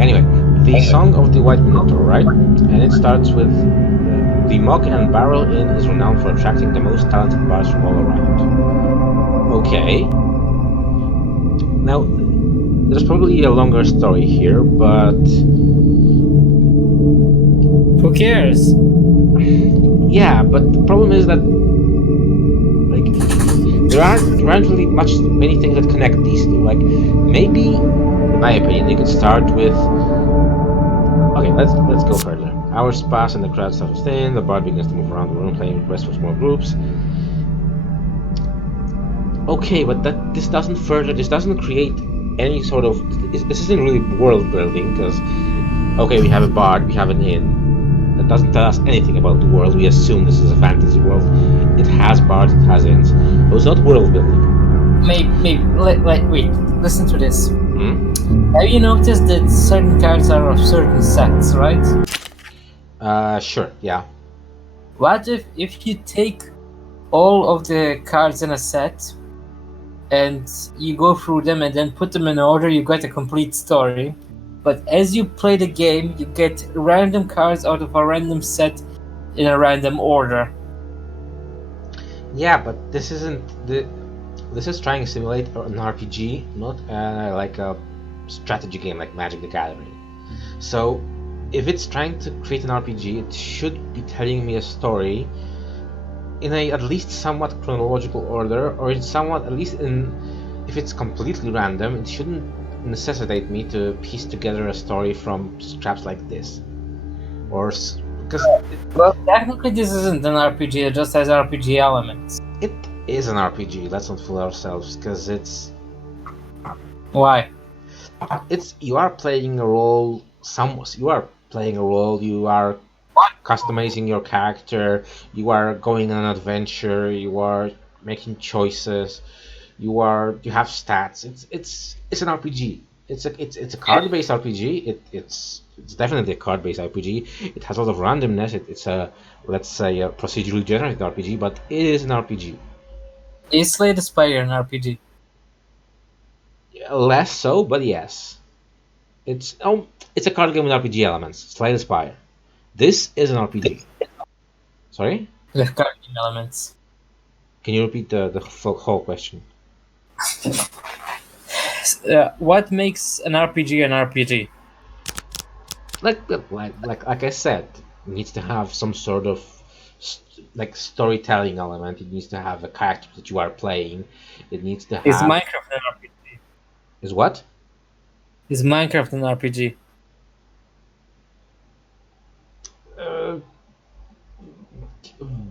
Anyway, the Song of the White Minotaur, right? And it starts with the Mug and Barrel Inn is renowned for attracting the most talented bards from all around. Okay. Now, there's probably a longer story here, but Who cares? yeah, but the problem is that like there aren't really many things that connect these two. Like maybe, in my opinion, they could start with. Okay, let's go further. Hours pass and the crowd starts to thin. The bard begins to move around the room, playing requests for small groups. Okay, but this doesn't create any sort of. This isn't really world building because, okay, we have a bard, we have an inn. That doesn't tell us anything about the world. We assume this is a fantasy world. It has bards, it has inns. So it's not world building. Wait, listen to this. Hmm? Have you noticed that certain cards are of certain sets, right? Sure, yeah. What if you take all of the cards in a set and you go through them and then put them in order, you get a complete story. But as you play the game, you get random cards out of a random set in a random order. Yeah, but this isn't this is trying to simulate an RPG, not like a strategy game like Magic the Gathering. So, if it's trying to create an RPG, it should be telling me a story in a at least somewhat chronological order, or in somewhat at least if it's completely random, it shouldn't necessitate me to piece together a story from scraps like this, or because Well, technically this isn't an RPG, it just has RPG elements. it is an RPG. Let's not fool ourselves, because it's Why? You are playing a role. You are playing a role. You are customizing your character. You are going on an adventure. You are making choices. You have stats. It's an RPG. It's a card based RPG. It's definitely a card based RPG. It has a lot of randomness. It's a, let's say, a procedurally generated RPG, but it is an RPG. Is Slay the Spire an RPG? Less so, but yes. It's a card game with RPG elements. Slay the Spire. This is an RPG. Sorry? The card game elements. Can you repeat the whole question? What makes an RPG an RPG? Like I said, it needs to have some sort of storytelling element. It needs to have a character that you are playing. It needs to have. Is Minecraft an RPG? Is what? Is Minecraft an RPG?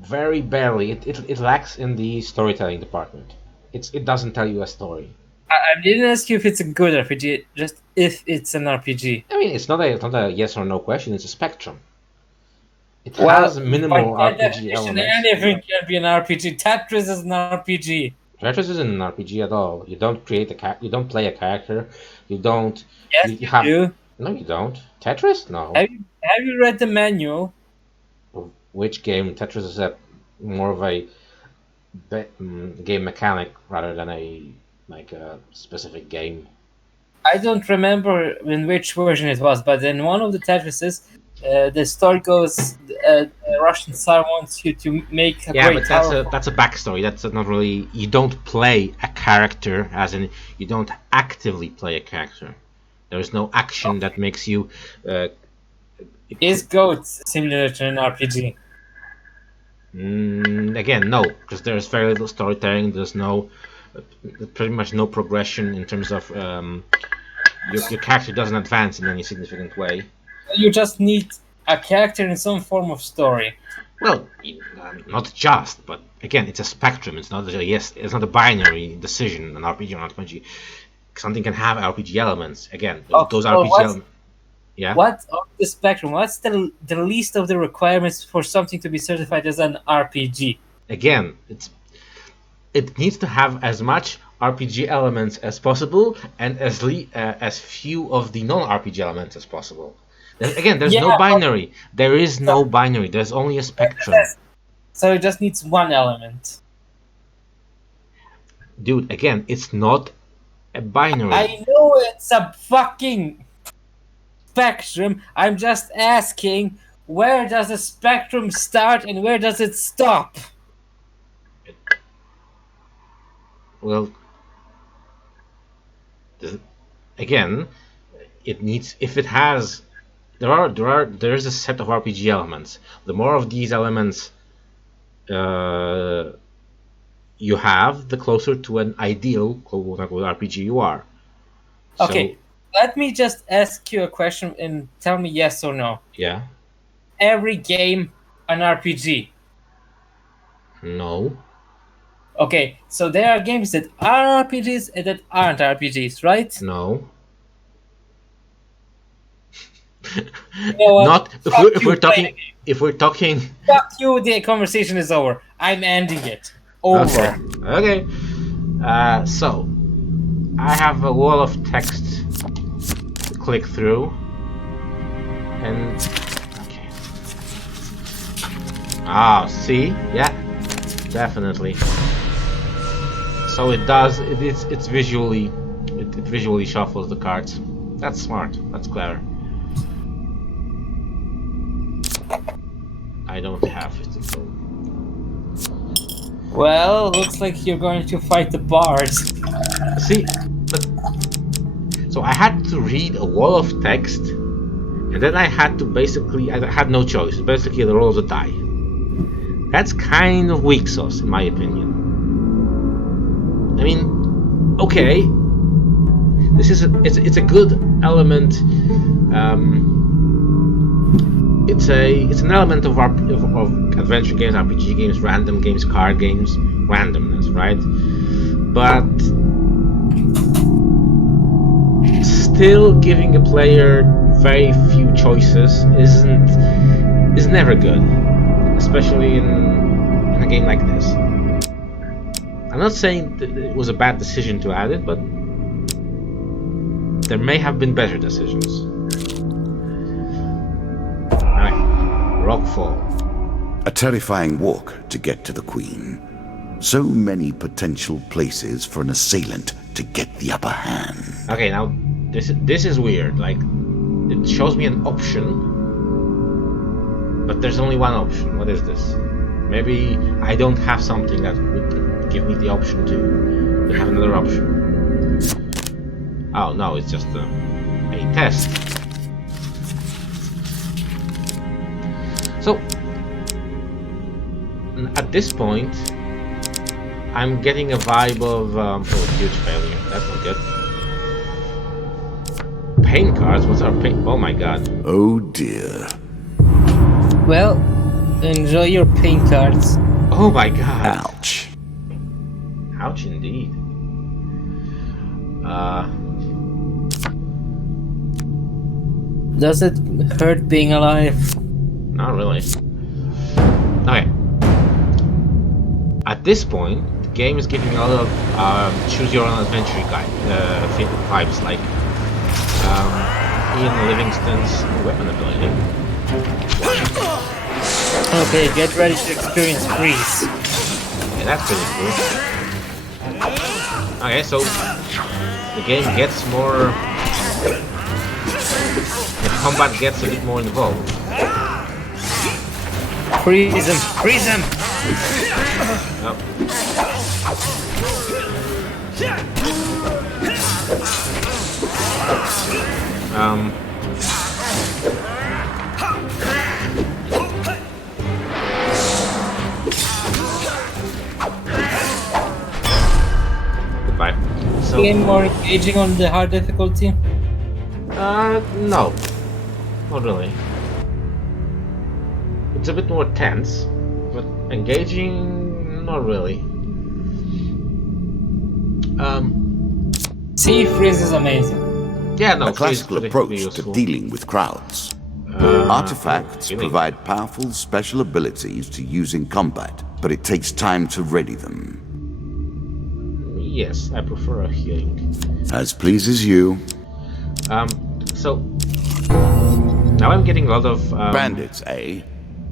Very barely. It lacks in the storytelling department. It doesn't tell you a story. I didn't ask you if it's a good RPG, just if it's an RPG. I mean, it's not a yes or no question. It's a spectrum. It has minimal by that RPG definition, elements. anything can be an RPG. Tetris is an RPG. Tetris isn't an RPG at all. You don't create you don't play a character. You don't. Yes, you do. No, you don't. Tetris? No. Have you read the manual? Which game? Tetris is more of a game mechanic rather than a specific game. I don't remember in which version it was, but in one of the Tetrises, the story goes: the Russian Tsar wants you to make a great tower. But that's a backstory. That's not really. You don't play a character, as in you don't actively play a character. There is no action that makes you. Is Goat similar to an RPG? Again, no, because there's very little storytelling. There's pretty much no progression in terms of your character doesn't advance in any significant way. You just need a character in some form of story. Well, not just, but again, it's a spectrum. It's not it's not a binary decision, an RPG or not RPG. Something can have RPG elements. Again, those RPG elements. Yeah. What of the spectrum? What's the least of the requirements for something to be certified as an RPG? Again, it needs to have as much RPG elements as possible and as few of the non-RPG elements as possible. Again, there's no binary. There is no binary. There's only a spectrum. So it just needs one element. Dude, again, it's not a binary. I know it's a fucking spectrum. I'm just asking, where does the spectrum start and where does it stop? Well, again, it needs, if it has, there is a set of RPG elements. The more of these elements you have, the closer to an ideal quote-unquote RPG you are. Okay, let me just ask you a question and tell me yes or no. Yeah. Every game an RPG? No. Okay, so there are games that are RPGs and that aren't RPGs, right? No. You know what? Not if we're talking. Fuck you! The conversation is over. I'm ending it. Over. Okay. So I have a wall of text to click through, and okay. See, yeah, definitely. So it does. It's visually. It visually shuffles the cards. That's smart. That's clever. I don't have physical. Well, looks like you're going to fight the bards. See, but so I had to read a wall of text, and then I had no choice. Basically, the roll of the die. That's kind of weak sauce, in my opinion. I mean, okay, it's a good element. It's an element of adventure games, RPG games, random games, card games, randomness, right? But still giving a player very few choices is never good, especially in a game like this. I'm not saying that it was a bad decision to add it, but there may have been better decisions. Alright, Rockfall. A terrifying walk to get to the Queen. So many potential places for an assailant to get the upper hand. Okay, now this is weird. Like, it shows me an option, but there's only one option. What is this? Maybe I don't have something that would give me the option to have another option. Oh no, it's just a test. So at this point, I'm getting a vibe of huge failure. That's not good. Paint cards? What's our paint? Oh my god. Oh dear. Well, enjoy your paint cards. Oh my god. Ouch. Ouch indeed. Does it hurt being alive? Not really. Okay. At this point, the game is giving a lot of choose your own adventure guide vibes, like Ian Livingston's weapon ability. Okay, get ready to experience freeze. Yeah, that's pretty cool. Okay, so the game gets more. The combat gets a bit more involved. Freeze him! Freeze him! Oh. Goodbye. So, Game more engaging on the hard difficulty? no. Not really. It's a bit more tense, but engaging, not really. Sea freeze is amazing. Yeah, no. A classical pretty approach to useful. dealing with crowds. Artifacts really? provide powerful special abilities to use in combat, but it takes time to ready them. Yes, I prefer a healing. As pleases you. So now I'm getting a lot of Bandits, eh?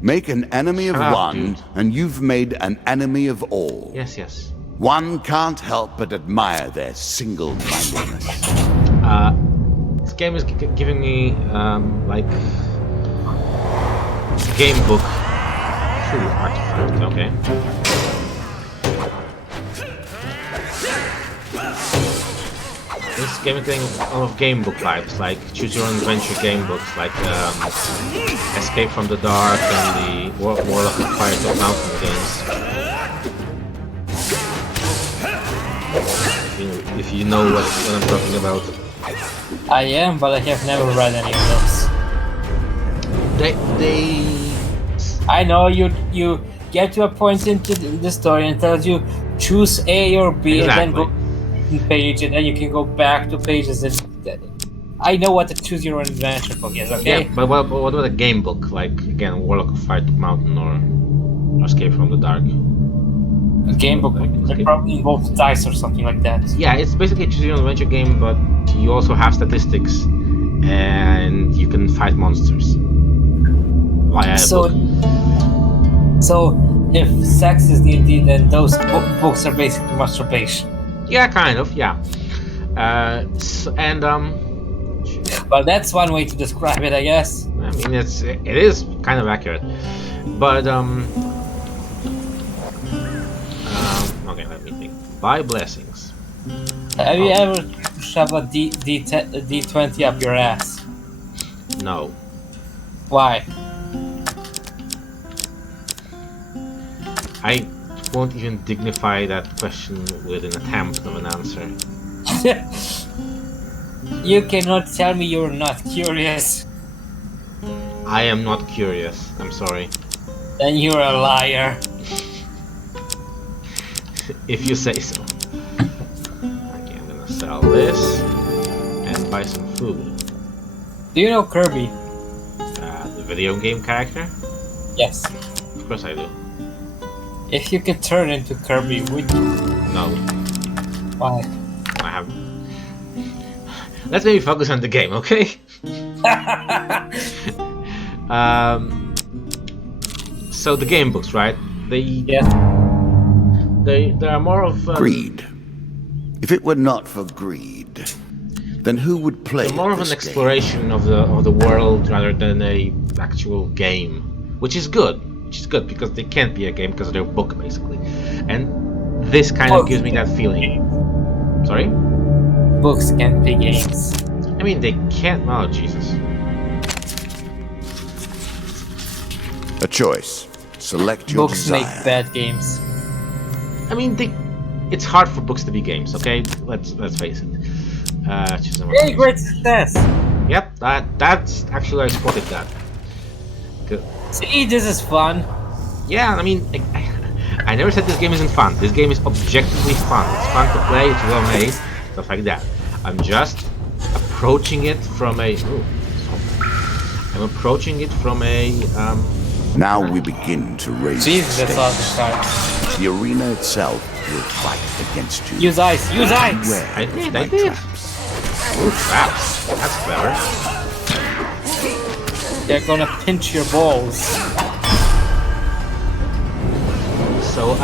Make an enemy of Shut up, one, dude. and you've made an enemy of all. Yes. One can't help but admire their single-mindedness. This game is giving me like game book. True artifact. Okay. This game is getting a lot of game book vibes, like choose your own adventure game books, like Escape from the Dark and the Warlock of Fire Top Mountain games. If you know what I'm talking about. I am, but I have never read any of those. They I know you get to a point into the story and tells you choose A or B and then go page, and then you can go back to pages. And I know what the choose your own adventure book is. Okay. Yeah, but what about a game book, like again Warlock of Fire Top Mountain or Escape from the Dark? A game book that probably involves dice or something like that. Yeah, it's basically a choose your own adventure game, but you also have statistics and you can fight monsters via a book. So if sex is D&D, then those books are basically masturbation. Yeah, kind of. Yeah, Well, that's one way to describe it, I guess. I mean, it is kind of accurate, but okay, let me think. Buy blessings. Have you ever shoved a D20 up your ass? No. Why? I won't even dignify that question with an attempt of an answer. You cannot tell me you're not curious. I am not curious. I'm sorry. Then you're a liar. If you say so. Okay, I'm gonna sell this and buy some food. Do you know Kirby? The video game character? Yes. Of course I do. If you could turn into Kirby, would you? No, Why? I haven't. Let's maybe focus on the game, okay? So the game books, right? Yes. They are more of Greed. If it were not for greed, then who would play they're more of this an game? exploration of the world rather than a actual game, which is good. Which is good because they can't be a game because they're a book basically, and this kind of gives me that feeling. Sorry? Books can't be games. I mean they can't. Oh Jesus! A choice. Select your Books desire. make bad games. I mean it's hard for books to be games. Okay, let's face it. Choose another Hey, game. great success! Yep, that's actually I spotted that. Good. See, this is fun. Yeah, I mean, I never said this game isn't fun. This game is objectively fun. It's fun to play, it's well made, stuff like that. I'm just approaching it from a... I'm approaching it from a... Now we begin to raise Jesus, the that's stakes. awesome. The arena itself will fight against you. Use ice! Use ice! Beware I did, my I did. traps. Ooh, traps. That's clever. They're gonna pinch your balls. So,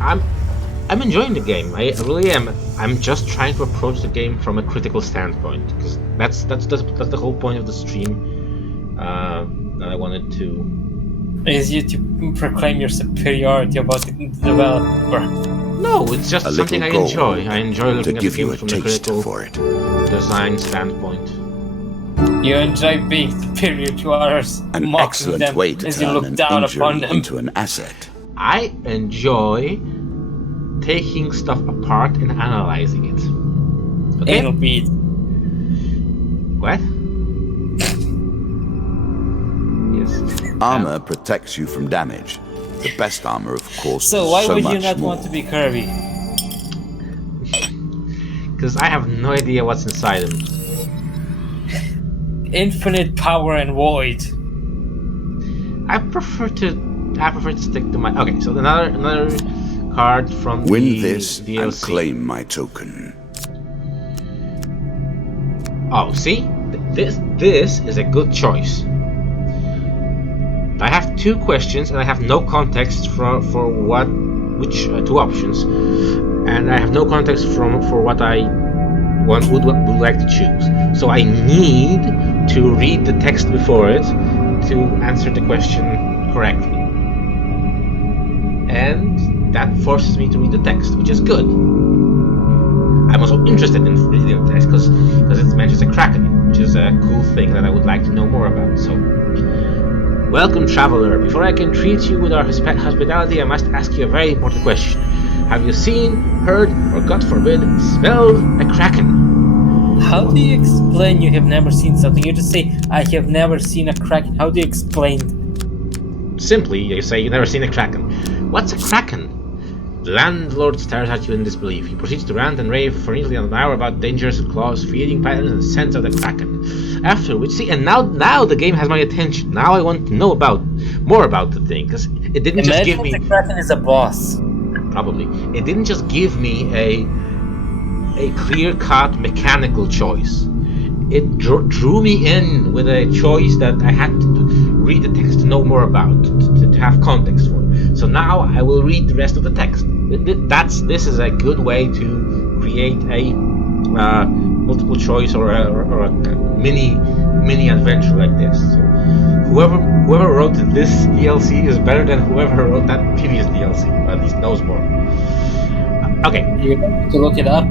I'm enjoying the game. I really am. I'm just trying to approach the game from a critical standpoint because that's the whole point of the stream that I wanted to. Is you to proclaim your superiority about the developer. No, it's just A something I little enjoy. gold I enjoy to looking at the give you game a from the taste critical for it. design standpoint. You enjoy being superior to others, An mocking excellent them way to as you turn look an down injury upon them. into an asset. I enjoy taking stuff apart and analyzing it. Okay? Anal bead. What? Yes. Armor protects you from damage. The best armor, of course, So is why so would you much not more. want to be Kirby? Because I have no idea what's inside him. Infinite power and void. I prefer to stick to my. Okay, so another card from Win the this DLC. and claim my token. Oh, see, this is a good choice. I have two questions and I have no context for which two options, and I have no context for what I would like to choose. So I need to read the text before it to answer the question correctly, and that forces me to read the text, which is good. I'm also interested in reading the text because it mentions a kraken, which is a cool thing that I would like to know more about. So, welcome, traveler. Before I can treat you with our hospitality, I must ask you a very important question. Have you seen, heard, or God forbid, smelled a kraken? How do you explain you have never seen something? You just say, I have never seen a kraken. How do you explain? Simply, you say you've never seen a kraken. What's a kraken? The landlord stares at you in disbelief. He proceeds to rant and rave for nearly an hour about dangerous claws, feeding patterns, and scents of the kraken. After which, see, and now the game has my attention. Now I want to know more about the thing, because it didn't just give me. The kraken is a boss. Probably, it didn't just give me a clear-cut mechanical choice. It drew me in with a choice that I had to read the text to know more about, to have context for it. So now I will read the rest of the text. This is a good way to create a multiple choice or a mini adventure like this. So whoever wrote this DLC is better than whoever wrote that previous DLC. Or at least knows more. Okay. You have to look it up.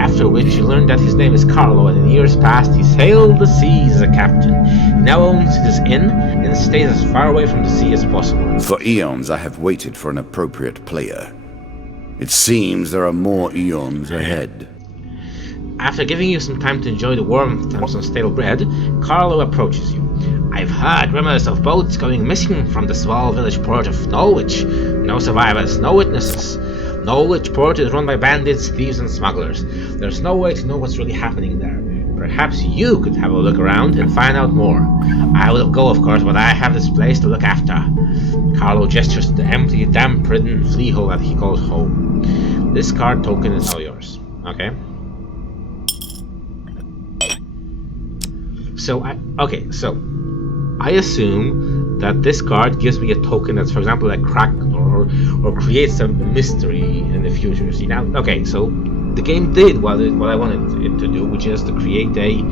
After which you learn that his name is Carlo, and in years past he sailed the seas as a captain. He now owns this inn and stays as far away from the sea as possible. For eons I have waited for an appropriate player. It seems there are more eons ahead. After giving you some time to enjoy the warmth and some stale bread, Carlo approaches you. I've heard rumors of boats going missing from the small village port of Norwich. No survivors, no witnesses. Knowledge Port is run by bandits, thieves, and smugglers. There's no way to know what's really happening there. Perhaps you could have a look around and find out more. I will go, of course, but I have this place to look after. Carlo gestures to the empty, damp-ridden flea hole that he calls home. This card token is all yours. Okay. So I assume that this card gives me a token that's, for example, like crack or creates some mystery in the future. See now, okay, so the game did what I wanted it to do, which is to create a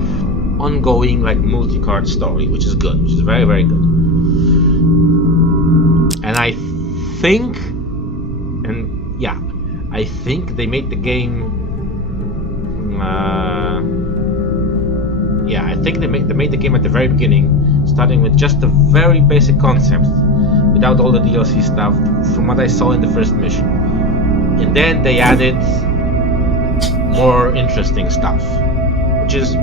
ongoing like multi-card story, which is good, which is very, very good. And I think they made the game. I think they made the game at the very beginning, starting with just the very basic concept, without all the DLC stuff, from what I saw in the first mission. And then they added more interesting stuff, which is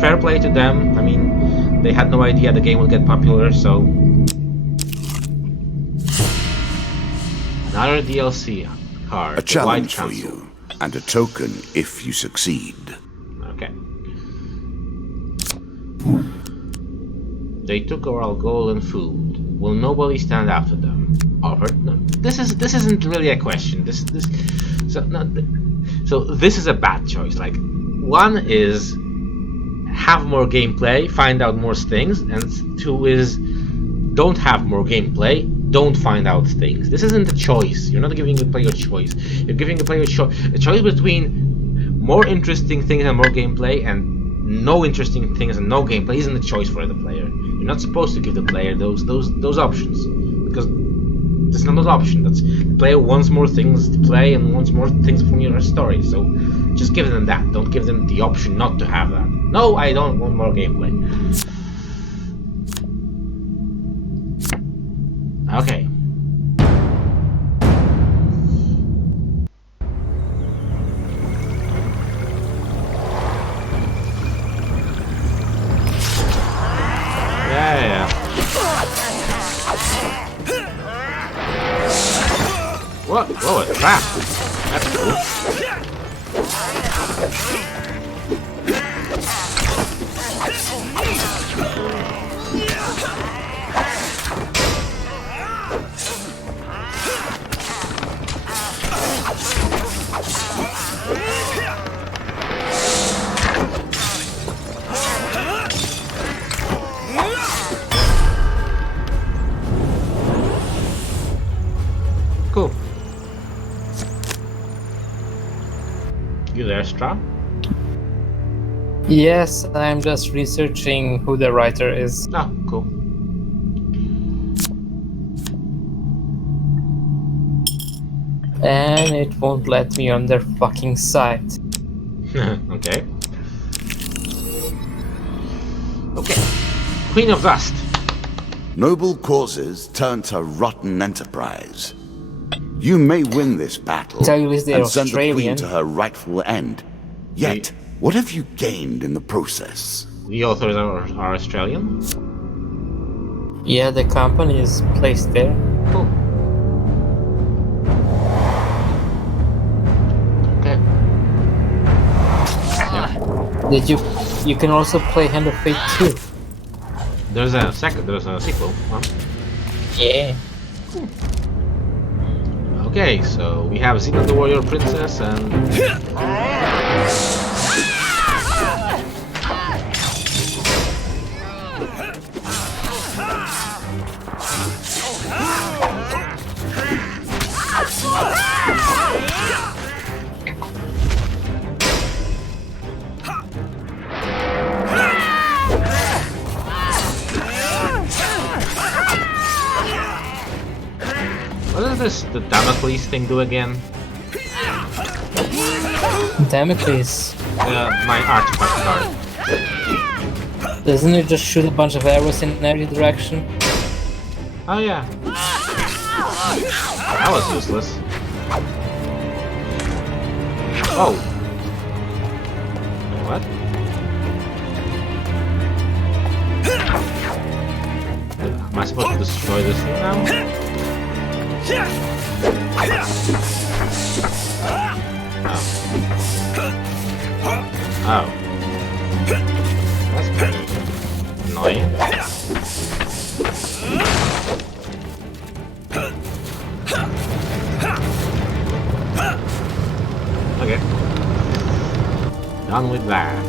fair play to them. I mean, they had no idea the game would get popular, so another DLC card. A challenge for you, and a token if you succeed. Okay. They took our gold and food. Will nobody stand after them? Offered? No. This isn't really a question. So this is a bad choice. Like, one is have more gameplay, find out more things, and two is don't have more gameplay, don't find out things. This isn't a choice. You're not giving the player a choice. You're giving the player a choice between more interesting things and more gameplay, and no interesting things and no gameplay isn't a choice for the player. You're not supposed to give the player those options, because it's not an option. That's the player wants more things to play and wants more things from your story. So just give them that. Don't give them the option not to have that. No, I don't want more gameplay. Okay. Yeah. What? Whoa, a trap. That's cool. Cool. You there, Strah? Yes, I'm just researching who the writer is. Oh, cool. And it won't let me on their fucking site. Okay. Okay. Queen of Dust. Noble causes turn to rotten enterprise. You may win this battle Tell you they're and send the queen Australian. to her rightful end. Yet, what have you gained in the process? The authors are Australian. Yeah, the company is placed there. Cool. Okay. Yeah. You can also play Hand of Fate 2. There's a sequel. Huh? Yeah. Okay, so we have Xena the Warrior Princess and what does the Damocles thing do again? Damocles. My artifact card. Doesn't it just shoot a bunch of arrows in every direction? Oh yeah. That was useless. Oh. Wait, what? Am I supposed to destroy this thing now? Oh. That's pretty annoying. Okay. Done with that.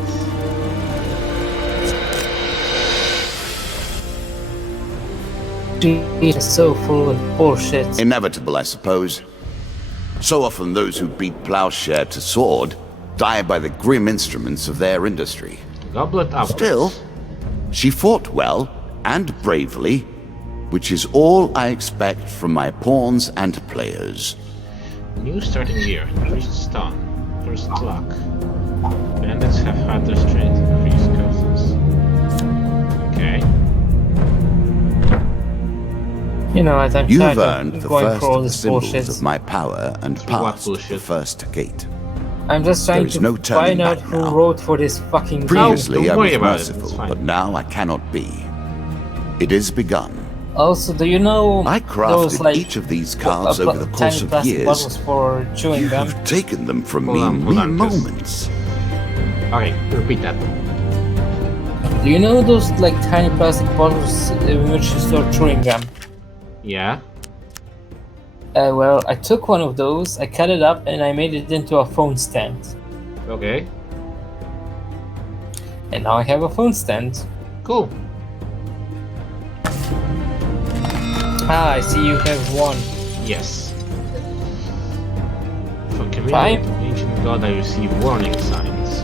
It is so full of bullshit. Inevitable, I suppose. So often those who beat plowshare to sword die by the grim instruments of their industry. Goblet up. Still, she fought well and bravely, which is all I expect from my pawns and players. New starting gear. Increased stun. First luck. Bandits have fatter strength. Increased curses. Okay. You know, as I'm You've tired earned of the going first for all this symbols bullshit. of my power and What passed the bullshit? first gate. I'm just There trying is to no turning find out back who now. wrote for this fucking game. Previously don't I worry was about it, it's merciful, fine. but now I cannot be. It is begun. Also, do you know I those crafted like each of these cards over the course tiny of plastic years. bottles for chewing You gum? have taken them from Hold me on, in hold mere on, 'cause- moments. Okay, repeat that. Do you know those like tiny plastic bottles in which you store chewing gum? Yeah. Well, I took one of those, I cut it up, and I made it into a phone stand. Okay. And now I have a phone stand. Cool. Ah, I see you have one. Yes. From Fine. community to ancient god, I receive warning signs.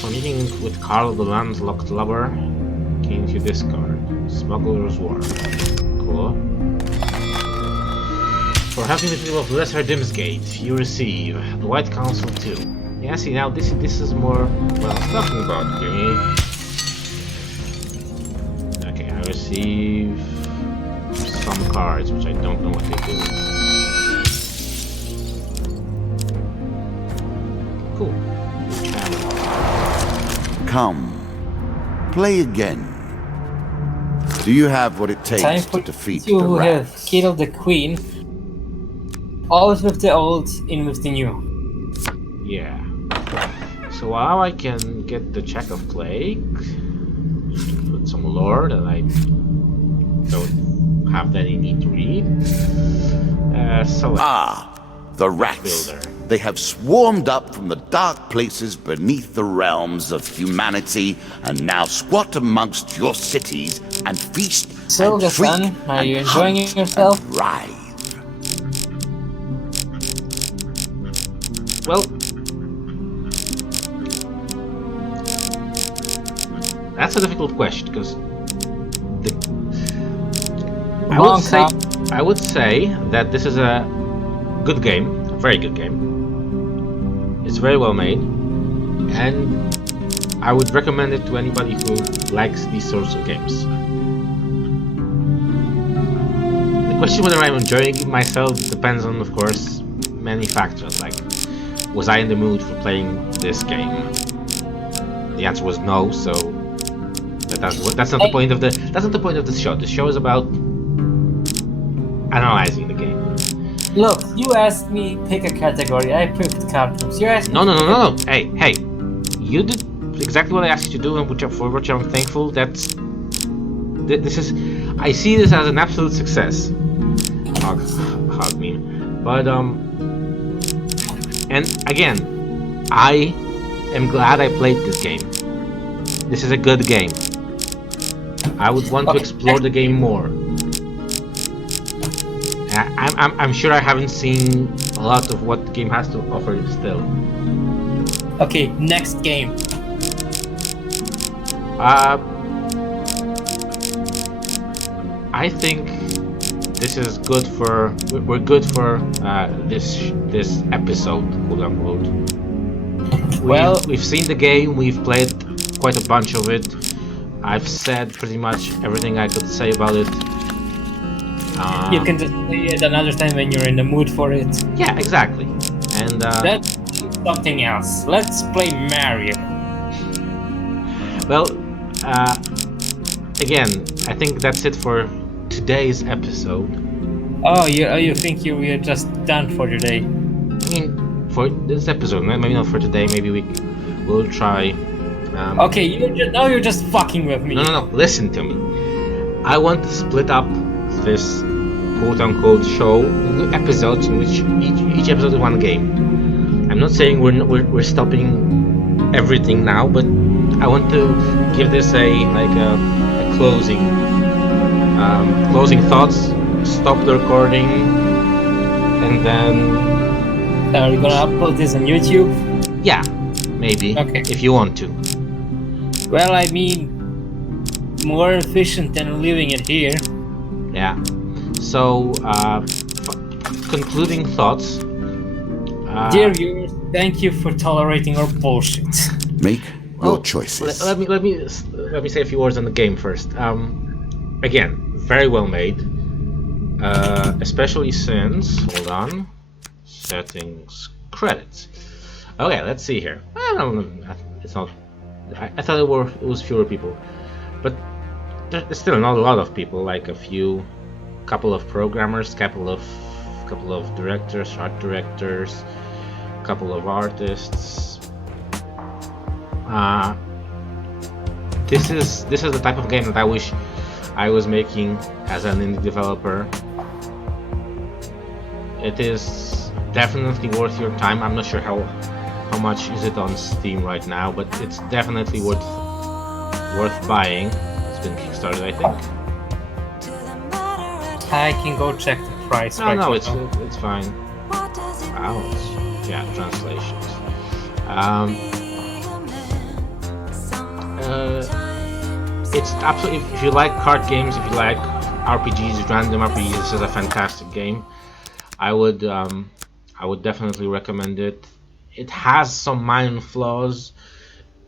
For meeting with Carl the landlocked lover, gain to discard. Smuggler's War. Cool. For helping the people of Lesser Dimsgate, you receive the White Council 2. Yeah, see now this is more what I was talking about. Okay, I receive some cards which I don't know what they do. Cool. Come, play again. Do you have what it takes Time to for defeat you the who have rats? killed the queen. Out with the old, in with the new. Yeah. So now I can get the check of plague. Put some lore that I don't have any need to read. Select. Ah, the rats. Builder. They have swarmed up from the dark places beneath the realms of humanity and now squat amongst your cities and feast So, and the shriek son, are and you enjoying hunt yourself? and writhe. Well, that's a difficult question because I would say that this is a good game, a very good game. It's very well made, and I would recommend it to anybody who likes these sorts of games. The question whether I'm enjoying it myself depends on, of course, many factors, like was I in the mood for playing this game? The answer was no, so that's not the point of the show. The show is about analyzing the game. Look, you asked me pick a category. I picked cartoons. You asked me. No. Hey, you did exactly what I asked you to do, and for which I'm thankful. This is, I see this as an absolute success. Hug me, but and again, I am glad I played this game. This is a good game. I would want to explore the game more. I'm sure I haven't seen a lot of what the game has to offer still. Okay, next game. I think this is good for we're good for this episode, quote unquote. We've seen the game. We've played quite a bunch of it. I've said pretty much everything I could say about it. You can just play it another time when you're in the mood for it. Yeah, exactly. And Let's do something else. Let's play Mario. well, again, I think that's it for today's episode. Oh, you think we're just done for today? I mean, for this episode. Maybe not for today. Maybe we'll try. Okay, you're just fucking with me. No. Listen to me. I want to split up this quote-unquote show into episodes in which each episode is one game. I'm not saying we're stopping everything now, but I want to give this a closing thoughts. Stop the recording, and then. Are you gonna upload this on YouTube? Yeah, maybe. Okay. If you want to. Well, I mean, more efficient than leaving it here. Yeah. So, concluding thoughts. Dear viewers, thank you for tolerating our bullshit. Make your choices. Let me say a few words on the game first. Again, very well made. Especially since, hold on, settings, credits. Okay, let's see here. It's not. I thought it was fewer people, but there's still not a lot of people. Like couple of programmers, couple of directors, art directors, couple of artists. This is the type of game that I wish I was making as an indie developer. It is definitely worth your time. I'm not sure how much is it on Steam right now, but it's definitely worth buying. It's been kickstarted, I think. I can go check the price. No, it's fine. Yeah, translations. It's absolutely. If you like card games, if you like RPGs, random RPGs, this is a fantastic game. I would definitely recommend it. It has some minor flaws.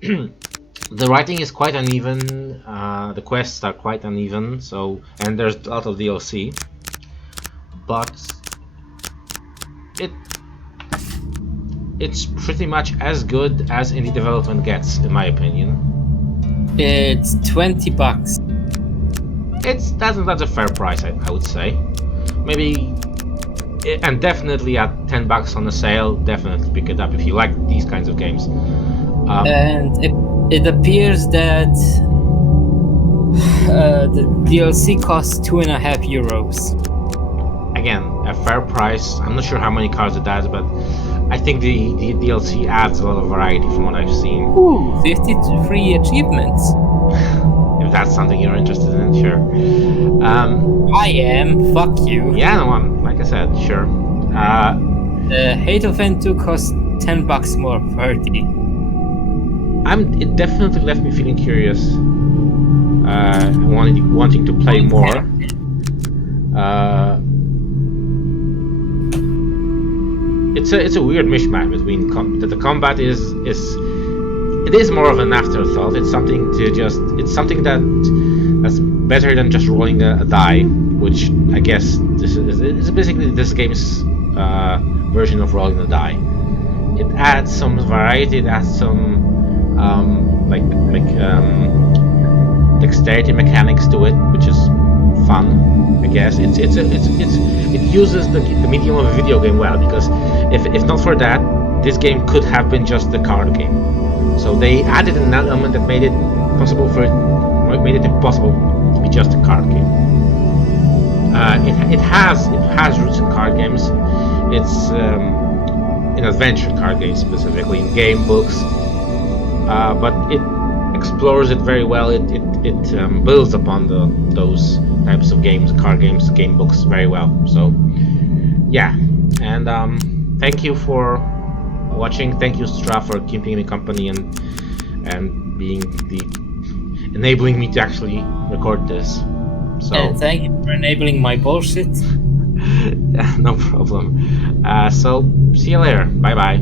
The writing is quite uneven. The quests are quite uneven. And there's a lot of DLC. But it's pretty much as good as indie development gets, in my opinion. It's $20. That's a fair price, I would say. Maybe, and definitely at $10 on a sale, definitely pick it up if you like these kinds of games. And it appears that the DLC costs €2.50. Again, a fair price. I'm not sure how many cards it adds, but I think the DLC adds a lot of variety from what I've seen. Ooh, 53 achievements. If that's something you're interested in, sure. I am. Fuck you. Yeah, no, like I said, sure. Hate of N2 costs $10 more, 30. It definitely left me feeling curious, wanting to play more. It's a weird mishmash between the combat is more of an afterthought. It's something that's better than just rolling a die, which I guess is basically this game's version of rolling a die. It adds some variety. It adds some dexterity mechanics to it, which is fun. I guess it uses the medium of a video game well, because if not for that, this game could have been just a card game. So they added an element that made it impossible to be just a card game. It has roots in card games. It's in adventure card games, specifically in game books, but it explores it very well. It builds upon those types of games, card games, game books very well. So yeah, and thank you for watching. Thank you, Strah, for keeping me company and enabling me to actually record this. So And thank you for enabling my bullshit. yeah, no problem. So see you later. Bye bye.